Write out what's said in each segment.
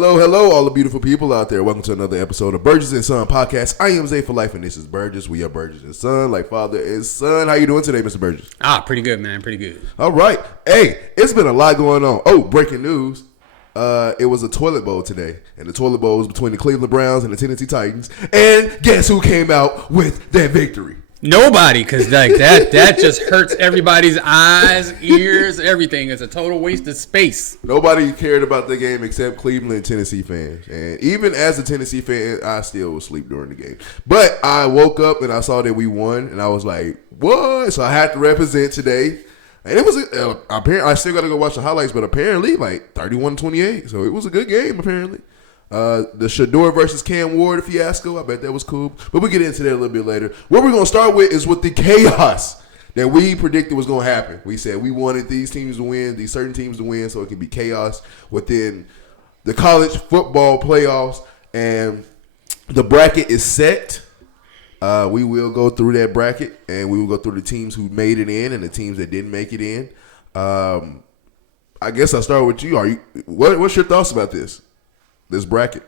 Hello, all the beautiful people out there. Welcome to another episode of Burgess&son Podcast. I am Zay for life, and this is Burgess. We are Burgess and Son, like father and son. How you doing today, Mr. Burgess? Pretty good, man. Pretty good. All right. Hey, it's been a lot going on. Oh, breaking news. It was a toilet bowl today, and the toilet bowl was between the Cleveland Browns and the Tennessee Titans. And guess who came out with that victory? Nobody, because like that just hurts everybody's eyes, ears, everything. It's a total waste of space. Nobody cared about the game except Cleveland and Tennessee fans. And even as a Tennessee fan, I still was asleep during the game. But I woke up and I saw that we won, and I was like, what? So I had to represent today. And it was, apparently, I still got to go watch the highlights, but apparently, like 31-28. So it was a good game, apparently. The Shador versus Cam Ward fiasco, I bet that was cool. But we'll get into that a little bit later. What we're going to start with is with the chaos that we predicted was going to happen. We said we wanted these teams to win, these certain teams to win, so it could be chaos within the college football playoffs. And the bracket is set. We will go through that bracket, and we will go through the teams who made it in and the teams that didn't make it in. I guess I'll start with you. What's your thoughts about this bracket?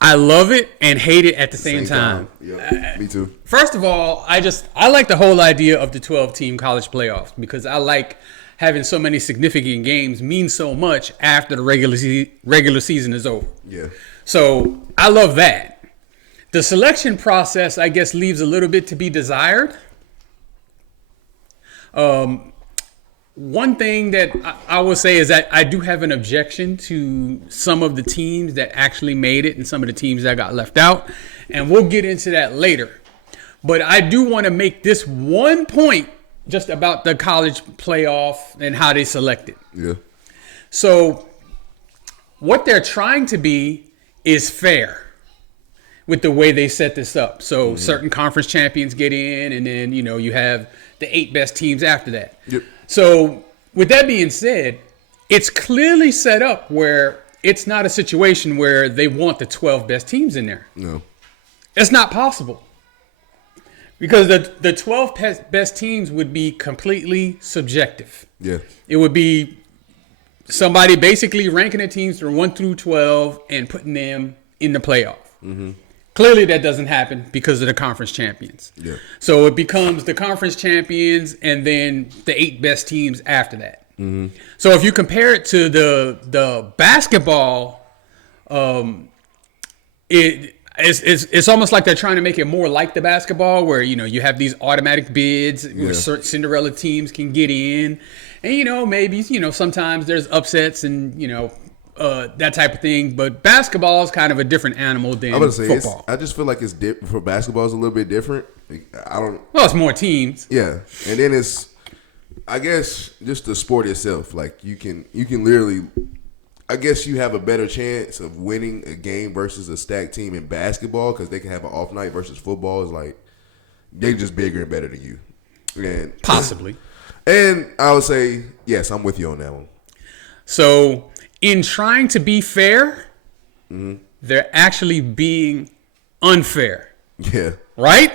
I love it and hate it at the same time. Yeah, me too. First of all, I like the whole idea of the 12-team college playoffs because I like having so many significant games mean so much after the regular season is over. Yeah. So I love that. The selection process, I guess, leaves a little bit to be desired. One thing that I will say is that I do have an objection to some of the teams that actually made it and some of the teams that got left out. And we'll get into that later. But I do want to make this one point just about the college playoff and how they select it. Yeah. So what they're trying to be is fair with the way they set this up. So certain conference champions get in, and then, you have the 8 best teams after that. Yep. So with that being said, it's clearly set up where it's not a situation where they want the 12 best teams in there. No. It's not possible. Because the 12 best teams would be completely subjective. Yeah. It would be somebody basically ranking the teams from 1 through 12 and putting them in the playoff. Mm-hmm. Clearly, that doesn't happen because of the conference champions. Yeah. So it becomes the conference champions and then the 8 best teams after that. Mm-hmm. So if you compare it to the basketball, it's almost like they're trying to make it more like the basketball, where you have these automatic bids where certain Cinderella teams can get in, and maybe sometimes there's upsets and that type of thing, but basketball is kind of a different animal than football. I just feel like it's for basketball is a little bit different. Well, it's more teams. Yeah, and then it's, I guess, just the sport itself. Like you can literally, I guess you have a better chance of winning a game versus a stacked team in basketball because they can have an off night versus football is like they're just bigger and better than you, and possibly. And I would say yes, I'm with you on that one. So, in trying to be fair, they're actually being unfair. Yeah. Right?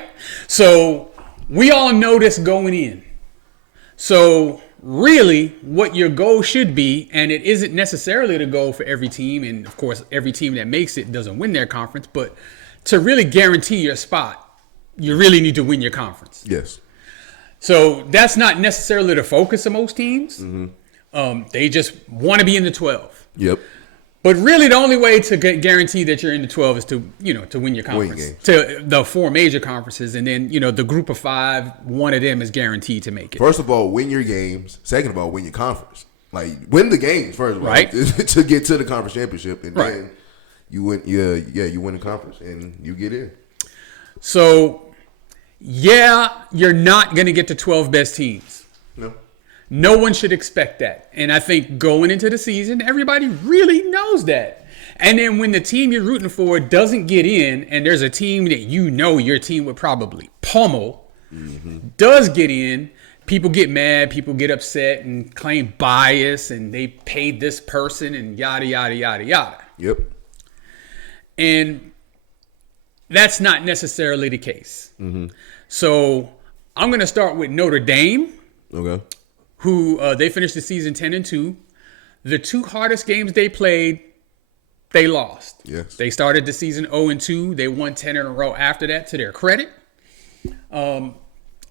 So, we all know this going in. So, really, what your goal should be, and it isn't necessarily the goal for every team, and of course, every team that makes it doesn't win their conference, but to really guarantee your spot, you really need to win your conference. Yes. So, that's not necessarily the focus of most teams. Mm-hmm. They just want to be in the 12. Yep. But really, the only way to guarantee that you're in the 12 is to win your conference, to the 4 major conferences, and then the group of 5, one of them is guaranteed to make it. First of all, win your games. Second of all, win your conference. Like win the games first of all, right? To get to the conference championship, and right. then you win. You win the conference and you get in. So, you're not going to get the 12 best teams. No. No one should expect that. And I think going into the season, everybody really knows that. And then when the team you're rooting for doesn't get in, and there's a team that your team would probably pummel, does get in, people get mad, people get upset and claim bias, and they paid this person and yada, yada, yada, yada. Yep. And that's not necessarily the case. Mm-hmm. So I'm going to start with Notre Dame. Okay. Who they finished the season 10-2. The 2 hardest games they played, they lost. Yes. They started the season 0-2. They won 10 in a row after that, to their credit.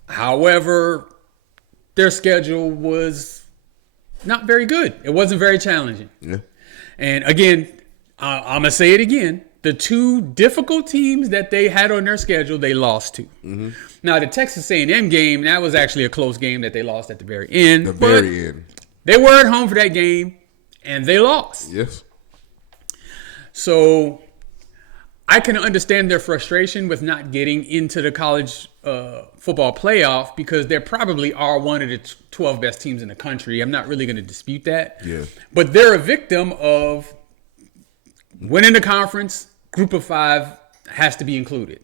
However, their schedule was not very good. It wasn't very challenging. Yeah. And again, I'm going to say it again. The two difficult teams that they had on their schedule, they lost to. Mm-hmm. Now, the Texas A&M game, that was actually a close game that they lost at the very end. The very end. They were at home for that game, and they lost. Yes. So I can understand their frustration with not getting into the college football playoff because they probably are one of the 12 best teams in the country. I'm not really going to dispute that. Yeah. But they're a victim of winning the conference. Group of 5 has to be included.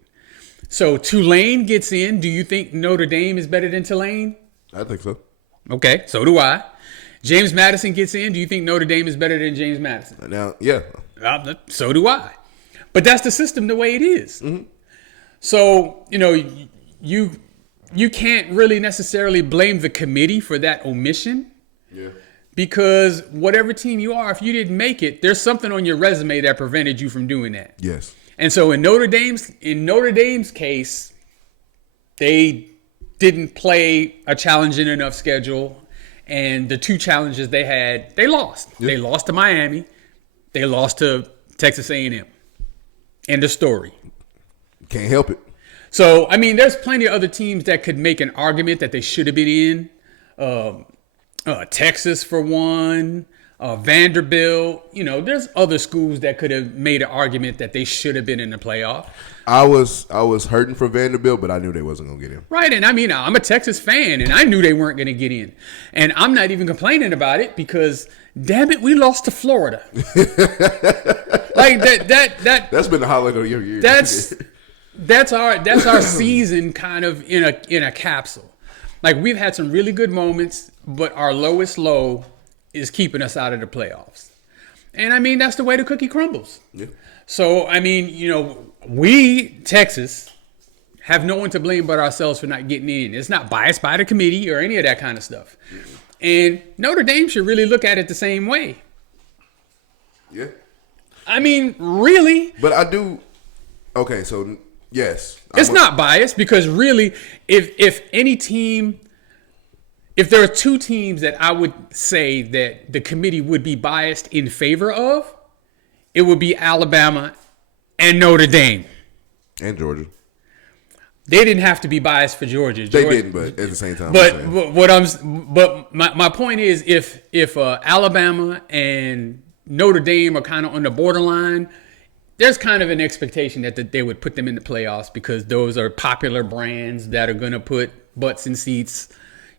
So Tulane gets in. Do you think Notre Dame is better than Tulane? I think so. Okay, so do I. James Madison gets in. Do you think Notre Dame is better than James Madison? Now, yeah. So do I. But that's the system the way it is. Mm-hmm. So, you can't really necessarily blame the committee for that omission. Yeah. Because whatever team you are, if you didn't make it, there's something on your resume that prevented you from doing that. Yes. And so in Notre Dame's case, they didn't play a challenging enough schedule, and the two challenges they had, they lost. Yep. They lost to Miami. They lost to Texas A&M. End of story. Can't help it. So, I mean, there's plenty of other teams that could make an argument that they should have been in. Texas for one, Vanderbilt. There's other schools that could have made an argument that they should have been in the playoff. I was hurting for Vanderbilt, but I knew they wasn't going to get in. Right, and I mean, I'm a Texas fan, and I knew they weren't going to get in. And I'm not even complaining about it because, damn it, we lost to Florida. Like that's been the highlight of your year. That's our season kind of in a capsule. Like, we've had some really good moments, but our lowest low is keeping us out of the playoffs. And, I mean, that's the way the cookie crumbles. Yeah. So, I mean, we, Texas, have no one to blame but ourselves for not getting in. It's not biased by the committee or any of that kind of stuff. Mm-hmm. And Notre Dame should really look at it the same way. Yeah. I mean, really. But I do. Okay, so yes. It's not biased because really, if there are two teams that I would say that the committee would be biased in favor of, it would be Alabama and Notre Dame. And Georgia. They didn't have to be biased for Georgia. They didn't, but at the same time. But my point is, if Alabama and Notre Dame are kind of on the borderline, there's kind of an expectation that they would put them in the playoffs because those are popular brands that are going to put butts in seats,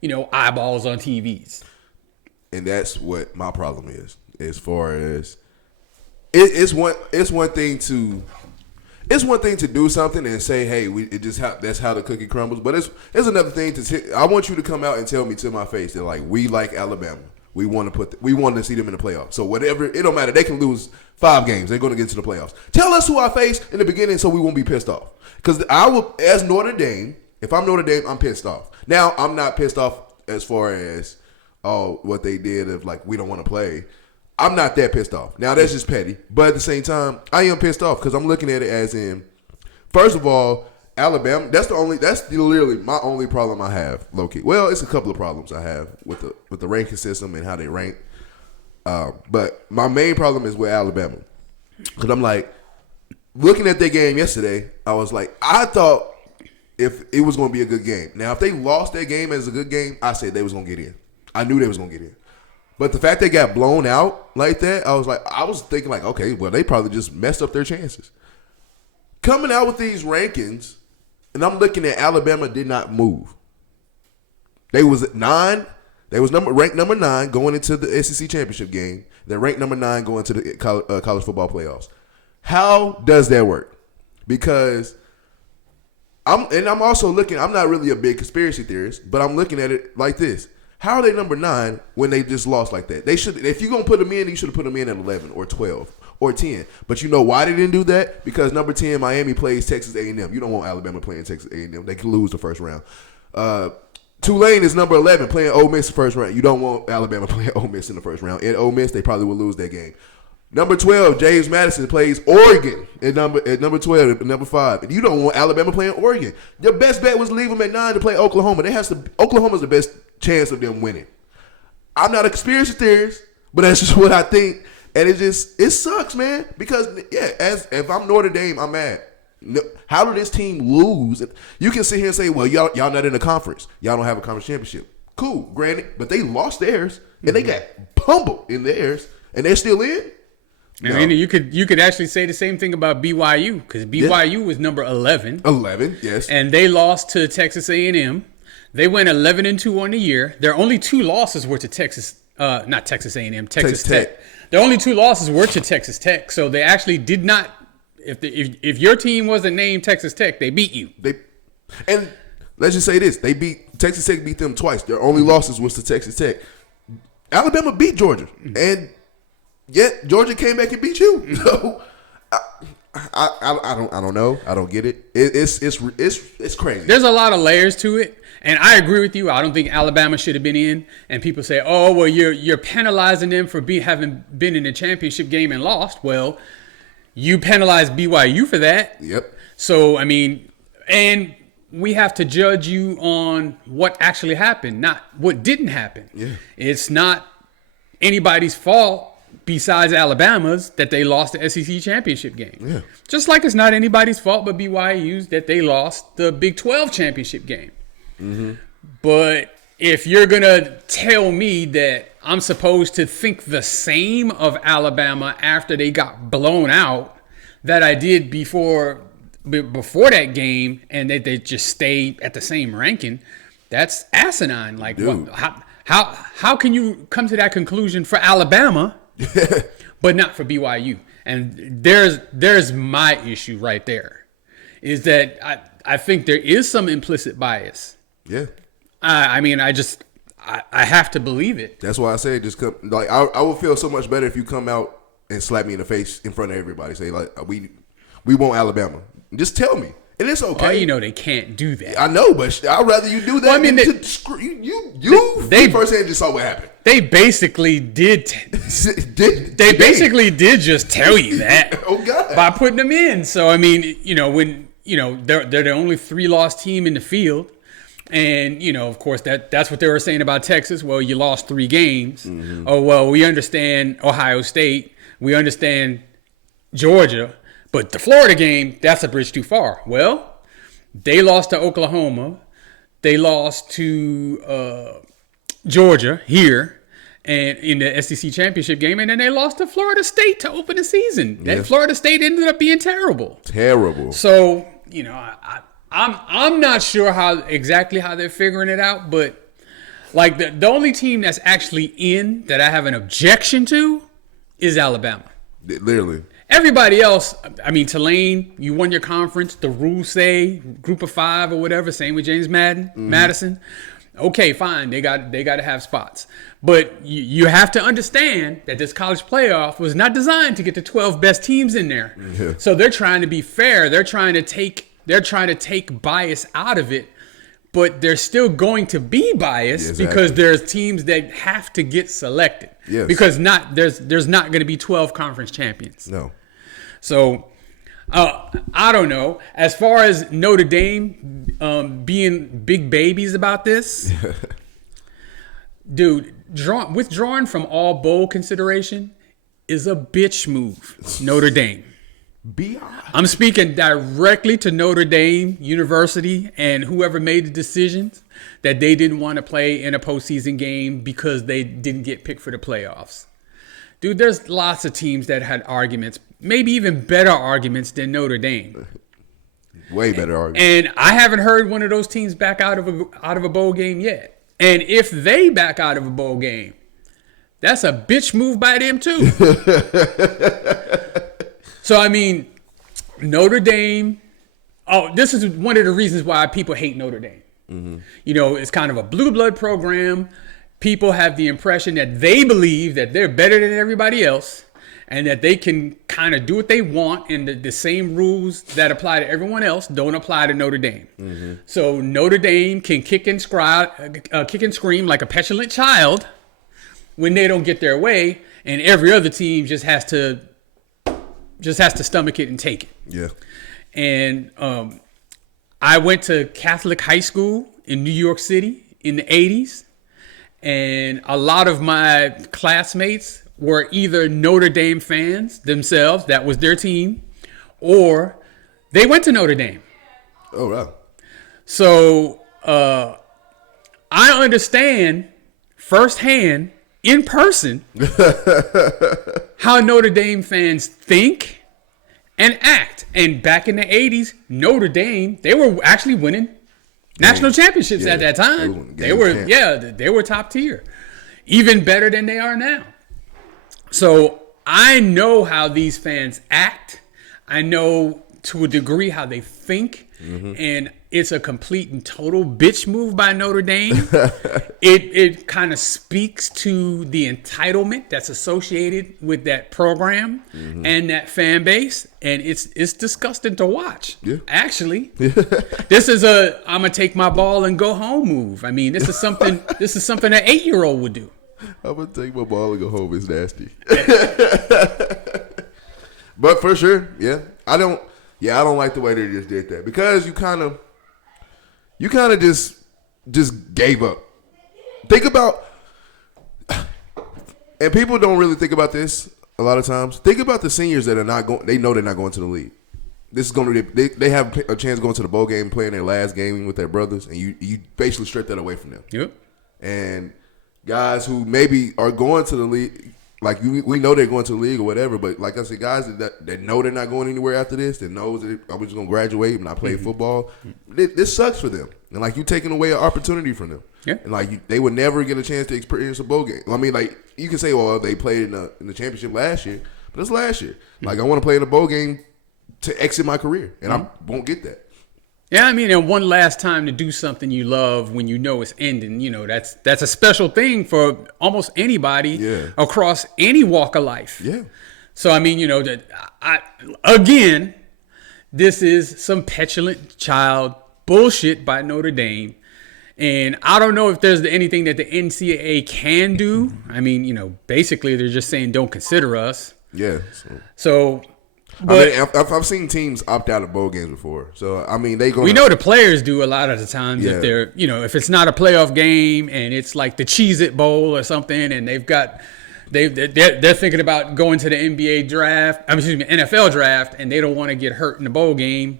eyeballs on TVs. And that's what my problem is, as far as it's one thing to do something and say, hey, that's how the cookie crumbles. But it's another thing I want you to come out and tell me to my face that, like, we like Alabama. We want to see them in the playoffs. So whatever, it don't matter. They can lose 5 games. They're going to get to the playoffs. Tell us who I face in the beginning so we won't be pissed off. Because I will, as Notre Dame, if I'm Notre Dame, I'm pissed off. Now, I'm not pissed off as far as what they did of, like, we don't want to play. I'm not that pissed off. Now, that's just petty. But at the same time, I am pissed off because I'm looking at it as in, first of all, Alabama, that's literally my only problem I have, low-key. Well, it's a couple of problems I have with the ranking system and how they rank. But my main problem is with Alabama. Because I'm like, looking at their game yesterday, I was like, I thought if it was going to be a good game. Now, if they lost that game as a good game, I said they was going to get in. I knew they was going to get in. But the fact they got blown out like that, I was thinking like, okay, well, they probably just messed up their chances. Coming out with these rankings, and I'm looking at Alabama did not move. They was at 9. They was ranked number 9 going into the SEC championship game. They're ranked number 9 going to the college football playoffs. How does that work? Because I'm also looking. I'm not really a big conspiracy theorist, but I'm looking at it like this. How are they number 9 when they just lost like that? They should. If you're gonna put them in, you should have put them in at 11 or 12 or 10. But you know why they didn't do that? Because number 10, Miami plays Texas A&M. You don't want Alabama playing Texas A&M. They can lose the first round. Tulane is number 11 playing Ole Miss the first round. You don't want Alabama playing Ole Miss in the first round. In Ole Miss, they probably will lose that game. Number 12, James Madison plays Oregon at number 12, number 5. And you don't want Alabama playing Oregon. Your best bet was leave them at 9 to play Oklahoma. Oklahoma's the best chance of them winning. I'm not a conspiracy theorist, but that's just what I think. And it sucks, man. Because if I'm Notre Dame, I'm mad. How did this team lose? You can sit here and say, well, y'all not in the conference. Y'all don't have a conference championship. Cool, granted, but they lost theirs and they got pummeled in theirs, and they're still in. No. I mean, you could actually say the same thing about BYU, because BYU was number 11. 11, yes. And they lost to Texas A&M. They went 11-2 on the year. Their only 2 losses were to Texas Tech. Their only 2 losses were to Texas Tech. So they actually did not. If your team wasn't named Texas Tech, they beat you. And let's just say this: Texas Tech beat them twice. Their only losses was to Texas Tech. Alabama beat Georgia, and yet Georgia came back and beat you. So I don't know. I don't get it. It's crazy. There's a lot of layers to it. And I agree with you. I don't think Alabama should have been in. And people say, "Oh, well, you're penalizing them for having been in the championship game and lost." Well, you penalized BYU for that. Yep. So I mean, and we have to judge you on what actually happened, not what didn't happen. Yeah. It's not anybody's fault besides Alabama's that they lost the SEC championship game. Yeah. Just like it's not anybody's fault but BYU's that they lost the Big 12 championship game. Mm-hmm. But if you're going to tell me that I'm supposed to think the same of Alabama after they got blown out that I did before that game, and that they just stay at the same ranking, that's asinine. Like, how can you come to that conclusion for Alabama, but not for BYU? And there's my issue right there, is that I think there is some implicit bias. Yeah. I mean, I have to believe it. That's why I say just come. Like, I would feel so much better if you come out and slap me in the face in front of everybody. Say, like, we want Alabama. Just tell me, and it's okay. Well, you know they can't do that. I know, but I'd rather you do that. Well, I mean, they firsthand just saw what happened. They basically did. They basically did just tell you that. Oh God! By putting them in. So I mean, they're the only 3-loss team in the field. And, of course, that's what they were saying about Texas. Well, you lost 3 games. Mm-hmm. Oh, well, we understand Ohio State. We understand Georgia. But the Florida game, that's a bridge too far. Well, they lost to Oklahoma. They lost to Georgia here and in the SEC championship game. And then they lost to Florida State to open the season. That Florida State ended up being terrible. Terrible. So, I'm not sure how they're figuring it out, but like the only team that's actually in that I have an objection to is Alabama. Literally. Everybody else, I mean, Tulane, you won your conference. The rules say group of 5 or whatever. Same with James Madison. Okay, fine. They got to have spots. But you have to understand that this college playoff was not designed to get the 12 best teams in there. Yeah. So they're trying to be fair. They're trying to take bias out of it, but there's still going to be bias because there's teams that have to get selected. Yes. Because there's not going to be 12 conference champions. No. So I don't know. As far as Notre Dame being big babies about this, dude, withdrawing from all bowl consideration is a bitch move. Notre Dame. I'm speaking directly to Notre Dame University and whoever made the decisions that they didn't want to play in a postseason game because they didn't get picked for the playoffs. Dude, there's lots of teams that had arguments, maybe even better arguments than Notre Dame. Way better arguments. And I haven't heard one of those teams back out of a bowl game yet. And if they back out of a bowl game, that's a bitch move by them too. So, I mean, Notre Dame, this is one of the reasons why people hate Notre Dame. Mm-hmm. It's kind of a blue blood program. People have the impression that they believe that they're better than everybody else and that they can kind of do what they want, and the same rules that apply to everyone else don't apply to Notre Dame. Mm-hmm. So Notre Dame can kick and scream like a petulant child when they don't get their way, and every other team just has to stomach it and take it. Yeah. And I went to Catholic high school in New York City in the 80s, and a lot of my classmates were either Notre Dame fans themselves, that was their team, or they went to Notre Dame. Oh, wow. So I understand firsthand, in person, how Notre Dame fans think and act. And back in the 80s, Notre Dame, they were actually winning national championships at that time. They were top tier. Even better than they are now. So I know how these fans act. I know to a degree how they think. And it's a complete and total bitch move by Notre Dame. It kind of speaks to the entitlement that's associated with that program and that fan base, and it's disgusting to watch. Yeah. Actually, this is a I'm gonna take my ball and go home move. I mean, this is something an 8-year-old would do. I'm gonna take my ball and go home. It's nasty. But for sure, I don't like the way they just did that, because you kind of just gave up. Think about, and people don't really think about this a lot of times. Think about the seniors that are not going. They know they're not going to the league. This is going to be, they have a chance of going to the bowl game, playing their last game with their brothers, and you basically strip that away from them. Yep. And guys who maybe are going to the league, like we know they're going to the league or whatever, but like I said, guys that know they're not going anywhere after this, that knows that I'm just going to graduate and not play football, this sucks for them. And like, you taking away an opportunity from them. Yeah. And like, they would never get a chance to experience a bowl game. I mean, like, you can say, well, they played in the championship last year, but it's last year. Like, I want to play in a bowl game to exit my career, and I won't get that. Yeah, I mean, and one last time to do something you love when you know it's ending, that's a special thing for almost anybody across any walk of life. Yeah. So, I mean, again, this is some petulant child bullshit by Notre Dame. And I don't know if there's anything that the NCAA can do. I mean, basically they're just saying don't consider us. Yeah. So but I mean, I've seen teams opt out of bowl games before. So, I mean, we know the players do a lot of the times if they're, if it's not a playoff game and it's like the Cheez-It Bowl or something, and they're thinking about going to the NFL draft, and they don't want to get hurt in the bowl game.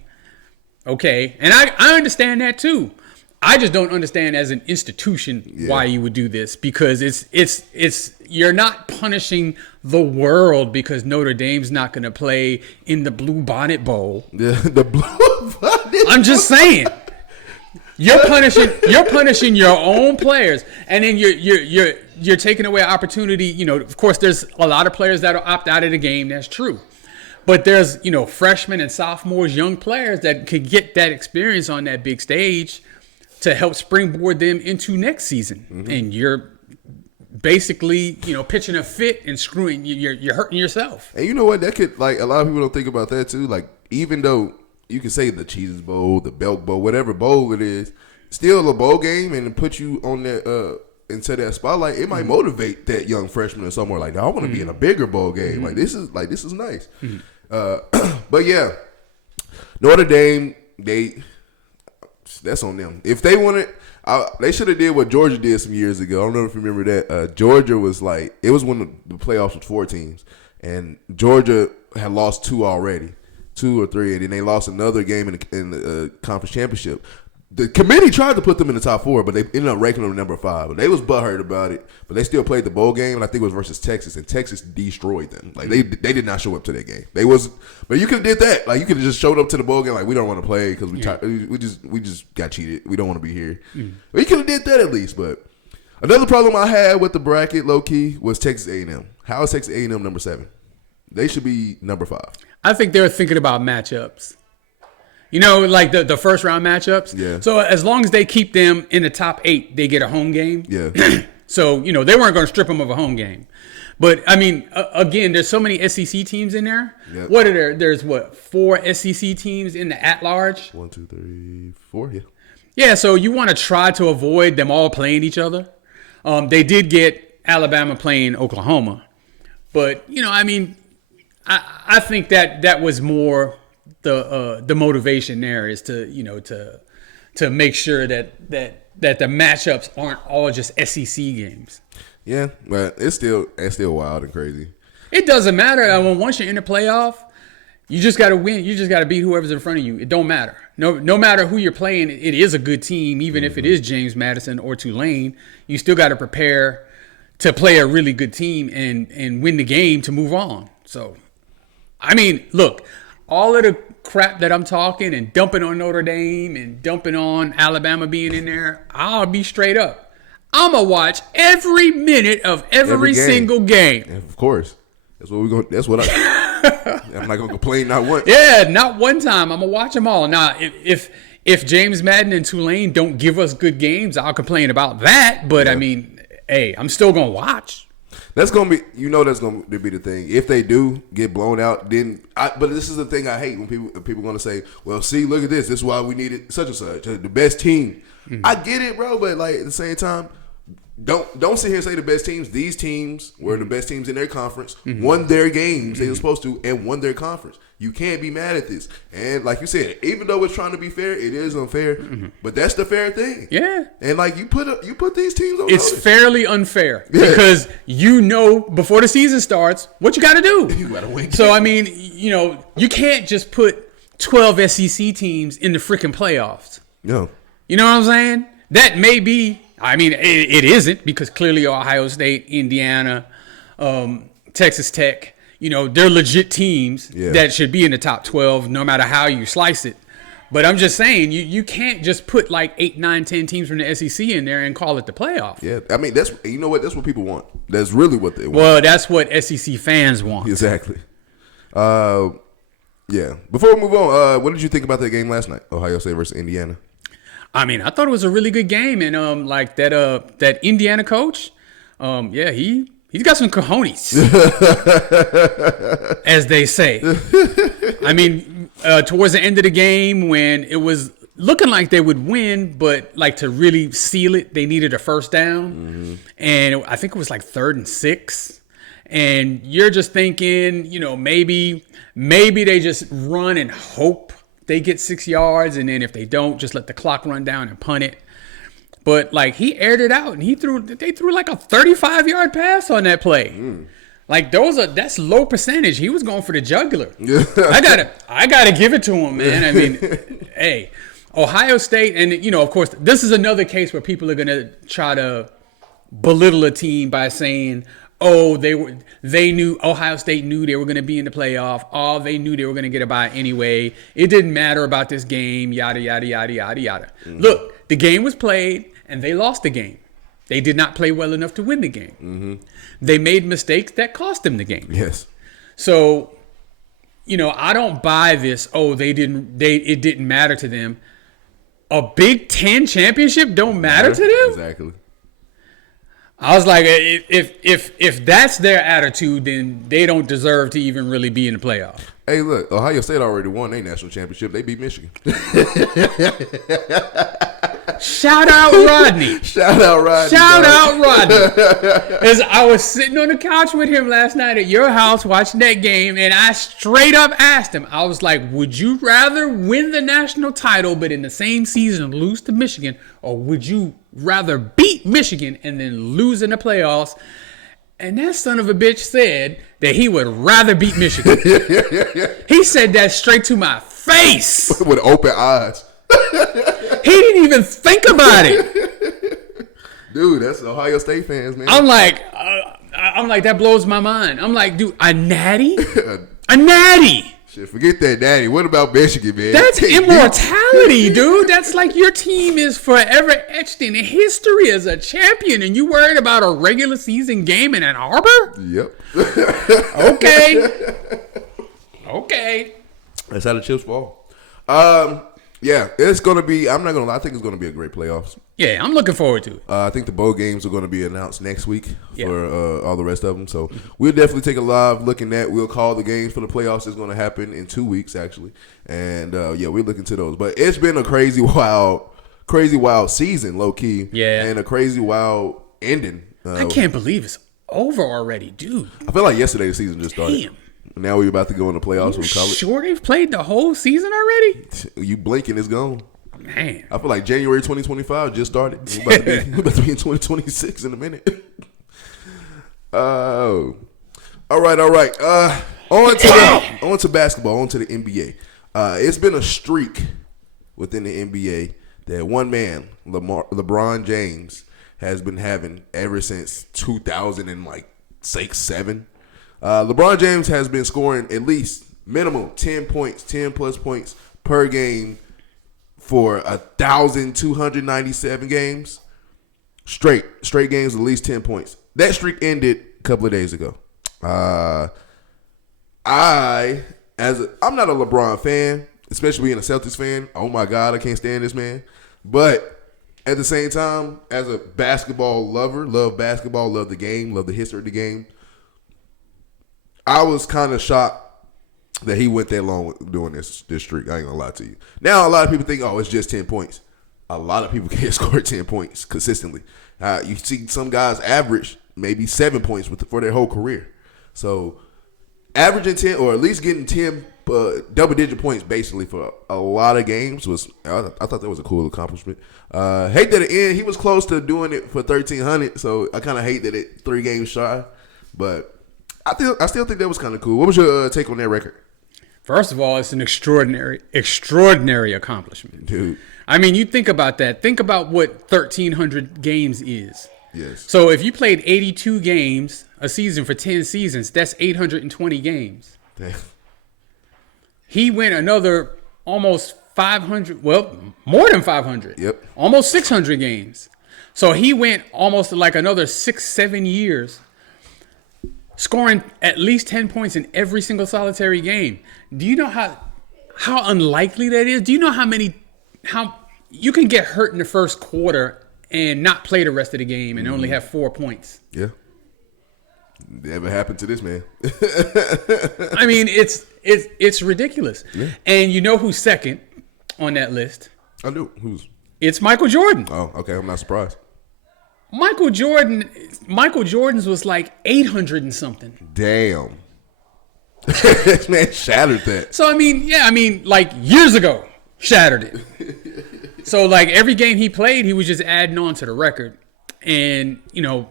Okay. And I understand that too. I just don't understand as an institution why you would do this, because it's you're not punishing the world because Notre Dame's not going to play in the Blue Bonnet Bowl. The Blue Bonnet. I'm just saying. You're punishing your own players, and then you're taking away opportunity. Of course, there's a lot of players that opt out of the game. That's true. But there's, freshmen and sophomores, young players that could get that experience on that big stage to help springboard them into next season. And you're basically, pitching a fit and screwing, you're hurting yourself. And you know what? That could, like, a lot of people don't think about that too. Like, even though you can say the Cheez-It Bowl, the Belk Bowl, whatever bowl it is, still a bowl game, and put you on that, into that spotlight, it might motivate that young freshman or somewhere like that. I want to be in a bigger bowl game. Like, this is nice. But yeah, Notre Dame, that's on them. If they wanted, they should have did what Georgia did some years ago. I don't know if you remember that. Georgia was like, it was when the playoffs was 4 teams, and Georgia had lost 2 already, 2 or 3, and then they lost another game in the conference championship. The committee tried to put them in the top 4, but they ended up ranking them number 5. But they was butthurt about it. But they still played the bowl game, and I think it was versus Texas, and Texas destroyed them. Like, they did not show up to that game. But you could have did that. Like, you could have just showed up to the bowl game like, we don't want to play because we just got cheated. We don't want to be here. But you could have did that at least. But another problem I had with the bracket, low key, was Texas A&M. How is Texas A&M number 7? They should be number 5. I think they're thinking about matchups. Like the first round matchups. Yeah. So as long as they keep them in the top 8, they get a home game. Yeah. So, they weren't going to strip them of a home game. But, I mean, again, there's so many SEC teams in there. Yep. What are there? There's 4 SEC teams in the at-large? 1, 2, 3, 4, yeah. Yeah, so you want to try to avoid them all playing each other. They did get Alabama playing Oklahoma. But I mean, I think that was more the motivation there is to make sure that the matchups aren't all just SEC games. Yeah, but it's still wild and crazy. It doesn't matter. Once you're in the playoff, you just got to win. You just got to beat whoever's in front of you. It don't matter. No matter who you're playing, it is a good team. Even if it is James Madison or Tulane, you still got to prepare to play a really good team and win the game to move on. So, I mean, look, all of the crap that I'm talking and dumping on Notre Dame and dumping on Alabama being in there, I'll be straight up. I'm going to watch every minute of every single game. And of course. That's what we're going. That's what I'm not going to complain not once. Yeah, not one time. I'm going to watch them all. Now, if James Madden and Tulane don't give us good games, I'll complain about that. But, I mean, hey, I'm still going to watch. That's going to be, that's going to be the thing. If they do get blown out, then, but this is the thing I hate when people are going to say, well, see, look at this. This is why we needed such and such, the best team. Mm-hmm. I get it, bro, but like at the same time, don't sit here and say the best teams. These teams were the best teams in their conference, won their games they were supposed to, and won their conference. You can't be mad at this. And like you said, even though it's trying to be fair, it is unfair. But that's the fair thing. Yeah. And like you put these teams on It's notice. fairly unfair because before the season starts what you got to do. You got to win. So I mean, you can't just put 12 SEC teams in the freaking playoffs. No. You know what I'm saying? That may be. I mean, it isn't because clearly Ohio State, Indiana, Texas Tech, they're legit teams that should be in the top 12 no matter how you slice it. But I'm just saying, you can't just put like 8, 9, 10 teams from the SEC in there and call it the playoff. Yeah, I mean, that's what people want. That's really what they want. Well, that's what SEC fans want. Exactly. Yeah. Before we move on, what did you think about that game last night? Ohio State versus Indiana. I mean, I thought it was a really good game, and like that Indiana coach, he's got some cojones, as they say. I mean, towards the end of the game, when it was looking like they would win, but like to really seal it, they needed a first down, and I think it was like 3rd and 6, and you're just thinking, maybe they just run and hope they get 6 yards, and then if they don't, just let the clock run down and punt it. But like he aired it out, and they threw like a 35-yard pass on that play. Like that's low percentage. He was going for the jugular. I gotta give it to him, man. I mean, hey, Ohio State, and of course, this is another case where people are gonna try to belittle a team by saying, oh, Ohio State knew they were going to be in the playoff. Oh, they knew they were going to get a bye anyway. It didn't matter about this game, yada, yada, yada, yada, yada. Look, the game was played, and they lost the game. They did not play well enough to win the game. They made mistakes that cost them the game. Yes. So, I don't buy this, it didn't matter to them. A Big Ten championship don't matter to them? Exactly. I was like, if that's their attitude, then they don't deserve to even really be in the playoff. Hey, look, Ohio State already won their national championship. They beat Michigan. Shout out Rodney. Shout out Rodney. As I was sitting on the couch with him last night at your house watching that game, and I straight up asked him, I was like, would you rather win the national title but in the same season lose to Michigan, or would you rather beat Michigan and then lose in the playoffs? And that son of a bitch said that he would rather beat Michigan. He said that straight to my face. With open eyes. He didn't even think about it. Dude, that's Ohio State fans, man. I'm like, that blows my mind. I'm like, dude, a natty? A natty. Shit, forget that natty. What about Michigan, man? That's immortality, dude. That's like your team is forever etched in history as a champion, and you worried about a regular season game in Ann Arbor? Yep. Okay. That's how the chips fall. Yeah, it's going to be, I'm not going to lie, I think it's going to be a great playoffs. Yeah, I'm looking forward to it. I think the bowl games are going to be announced next week for all the rest of them. So we'll definitely take a live look in that. We'll call the games for the playoffs. It's going to happen in 2 weeks, actually. And, we're looking to those. But it's been a crazy wild season, low-key. Yeah. And a crazy wild ending. I can't believe it's over already, dude. I feel like yesterday the season just started. Damn. Now we're about to go into playoffs from college. Sure, they've played the whole season already? You blink and it's gone. Man. I feel like January 2025 just started. We're about to be in 2026 in a minute. Oh. All right. On to basketball, on to the NBA. It's been a streak within the NBA that one man, LeBron James, has been having ever since 2006, 7. LeBron James has been scoring at least minimum 10 points, 10 plus points per game for 1,297 games. Straight games, at least 10 points. That streak ended a couple of days ago. I'm not a LeBron fan, especially being a Celtics fan. Oh my God, I can't stand this man. But at the same time, as a basketball lover, love basketball, love the game, love the history of the game, I was kind of shocked that he went that long doing this streak. I ain't gonna lie to you. Now a lot of people think, oh, it's just 10 points. A lot of people can't score 10 points consistently. You see some guys average maybe 7 points for their whole career. So averaging 10 or at least getting 10 double-digit points basically for a lot of games I thought that was a cool accomplishment. Hate that it ended. He was close to doing it for 1,300, so I kind of hate that it 3 games shy. But I still think that was kind of cool. What was your take on that record? First of all, it's an extraordinary accomplishment. Dude. I mean, you think about that. Think about what 1,300 games is. Yes. So if you played 82 games a season for 10 seasons, that's 820 games. Damn. He went another almost 500, well, more than 500. Yep. Almost 600 games. So he went almost like another 6-7 years scoring at least 10 points in every single solitary game. Do you know how unlikely that is? Do you know how you can get hurt in the first quarter and not play the rest of the game and only have 4 points? Yeah. Never happened to this man. I mean, it's ridiculous. Yeah. And you know who's second on that list? I do. Who's? It's Michael Jordan. Oh, okay. I'm not surprised. Michael Jordan's was like 800 and something. Damn. This man shattered that. So, I mean, like years ago, shattered it. So, like every game he played, he was just adding on to the record. And, you know,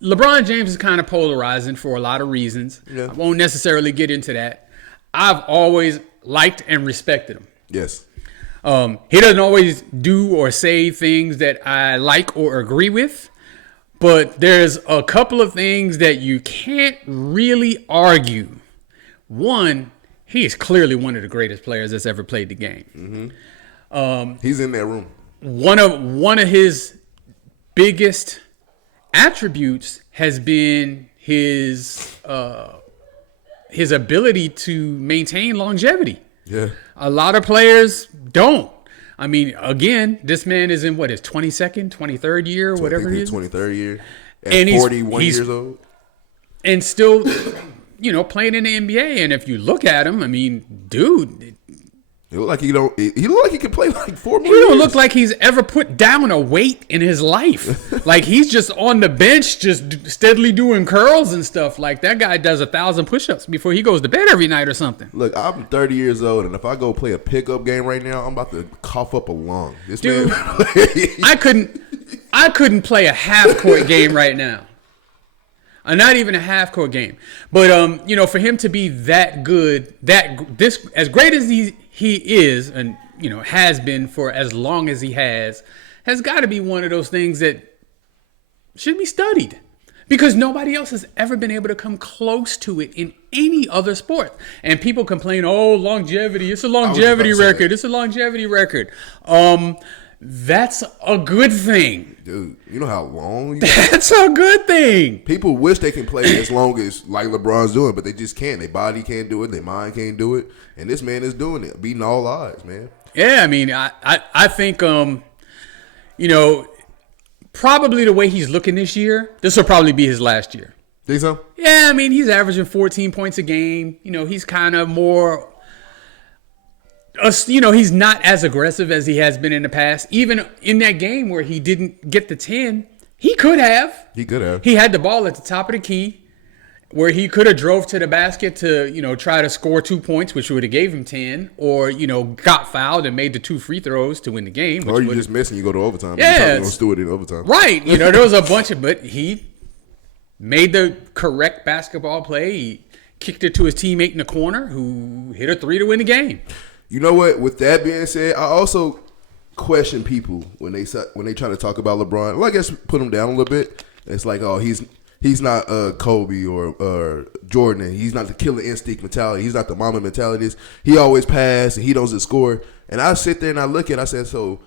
LeBron James is kind of polarizing for a lot of reasons. Yeah. I won't necessarily get into that. I've always liked and respected him. Yes. He doesn't always do or say things that I like or agree with. But there's a couple of things that you can't really argue. One, he is clearly one of the greatest players that's ever played the game. Mm-hmm. He's in that room. One of his biggest attributes has been his ability to maintain longevity. Yeah. A lot of players don't. I mean, again, this man is in his 22nd, 23rd year, whatever it is. 23rd year. And he's 41 years old. And still, playing in the NBA. And if you look at him, I mean, dude. He look like he can play like 4 more He don't years. look like he's ever put down a weight in his life. Like he's just on the bench, just steadily doing curls and stuff. Like that guy does 1,000 push-ups before he goes to bed every night or something. Look, I'm 30 years old, and if I go play a pickup game right now, I'm about to cough up a lung. This Dude, man, I couldn't play a half-court game right now. Not even a half-court game. But for him to be that good, this as great as he is, and has been for as long as he has got to be one of those things that should be studied, because nobody else has ever been able to come close to it in any other sport. And people complain, "Oh, longevity! It's a longevity record. It's a longevity record." That's a good thing. Dude, you know how long? That's a good thing. People wish they can play as long as like LeBron's doing, but they just can't. Their body can't do it. Their mind can't do it. And this man is doing it, beating all odds, man. Yeah, I mean, I think, probably the way he's looking this year, this will probably be his last year. Think so? Yeah, I mean, he's averaging 14 points a game. He's kind of more... he's not as aggressive as he has been in the past. Even in that game where he didn't get the 10, He could have. He could have. He had the ball at the top of the key where he could have drove to the basket to, try to score 2 points, which would have gave him 10, or, got fouled and made the 2 free throws to win the game. Or you just miss and you go to overtime. Yeah. You're going to do it in overtime. Right. There was a bunch of, but he made the correct basketball play. He kicked it to his teammate in the corner who hit a 3 to win the game. You know what? With that being said, I also question people when they try to talk about LeBron. Well, I guess put him down a little bit. It's like, oh, he's not Kobe or Jordan. He's not the killer instinct mentality. He's not the mama mentality. He always pass and he doesn't score. And I sit there and I look at it, I said, so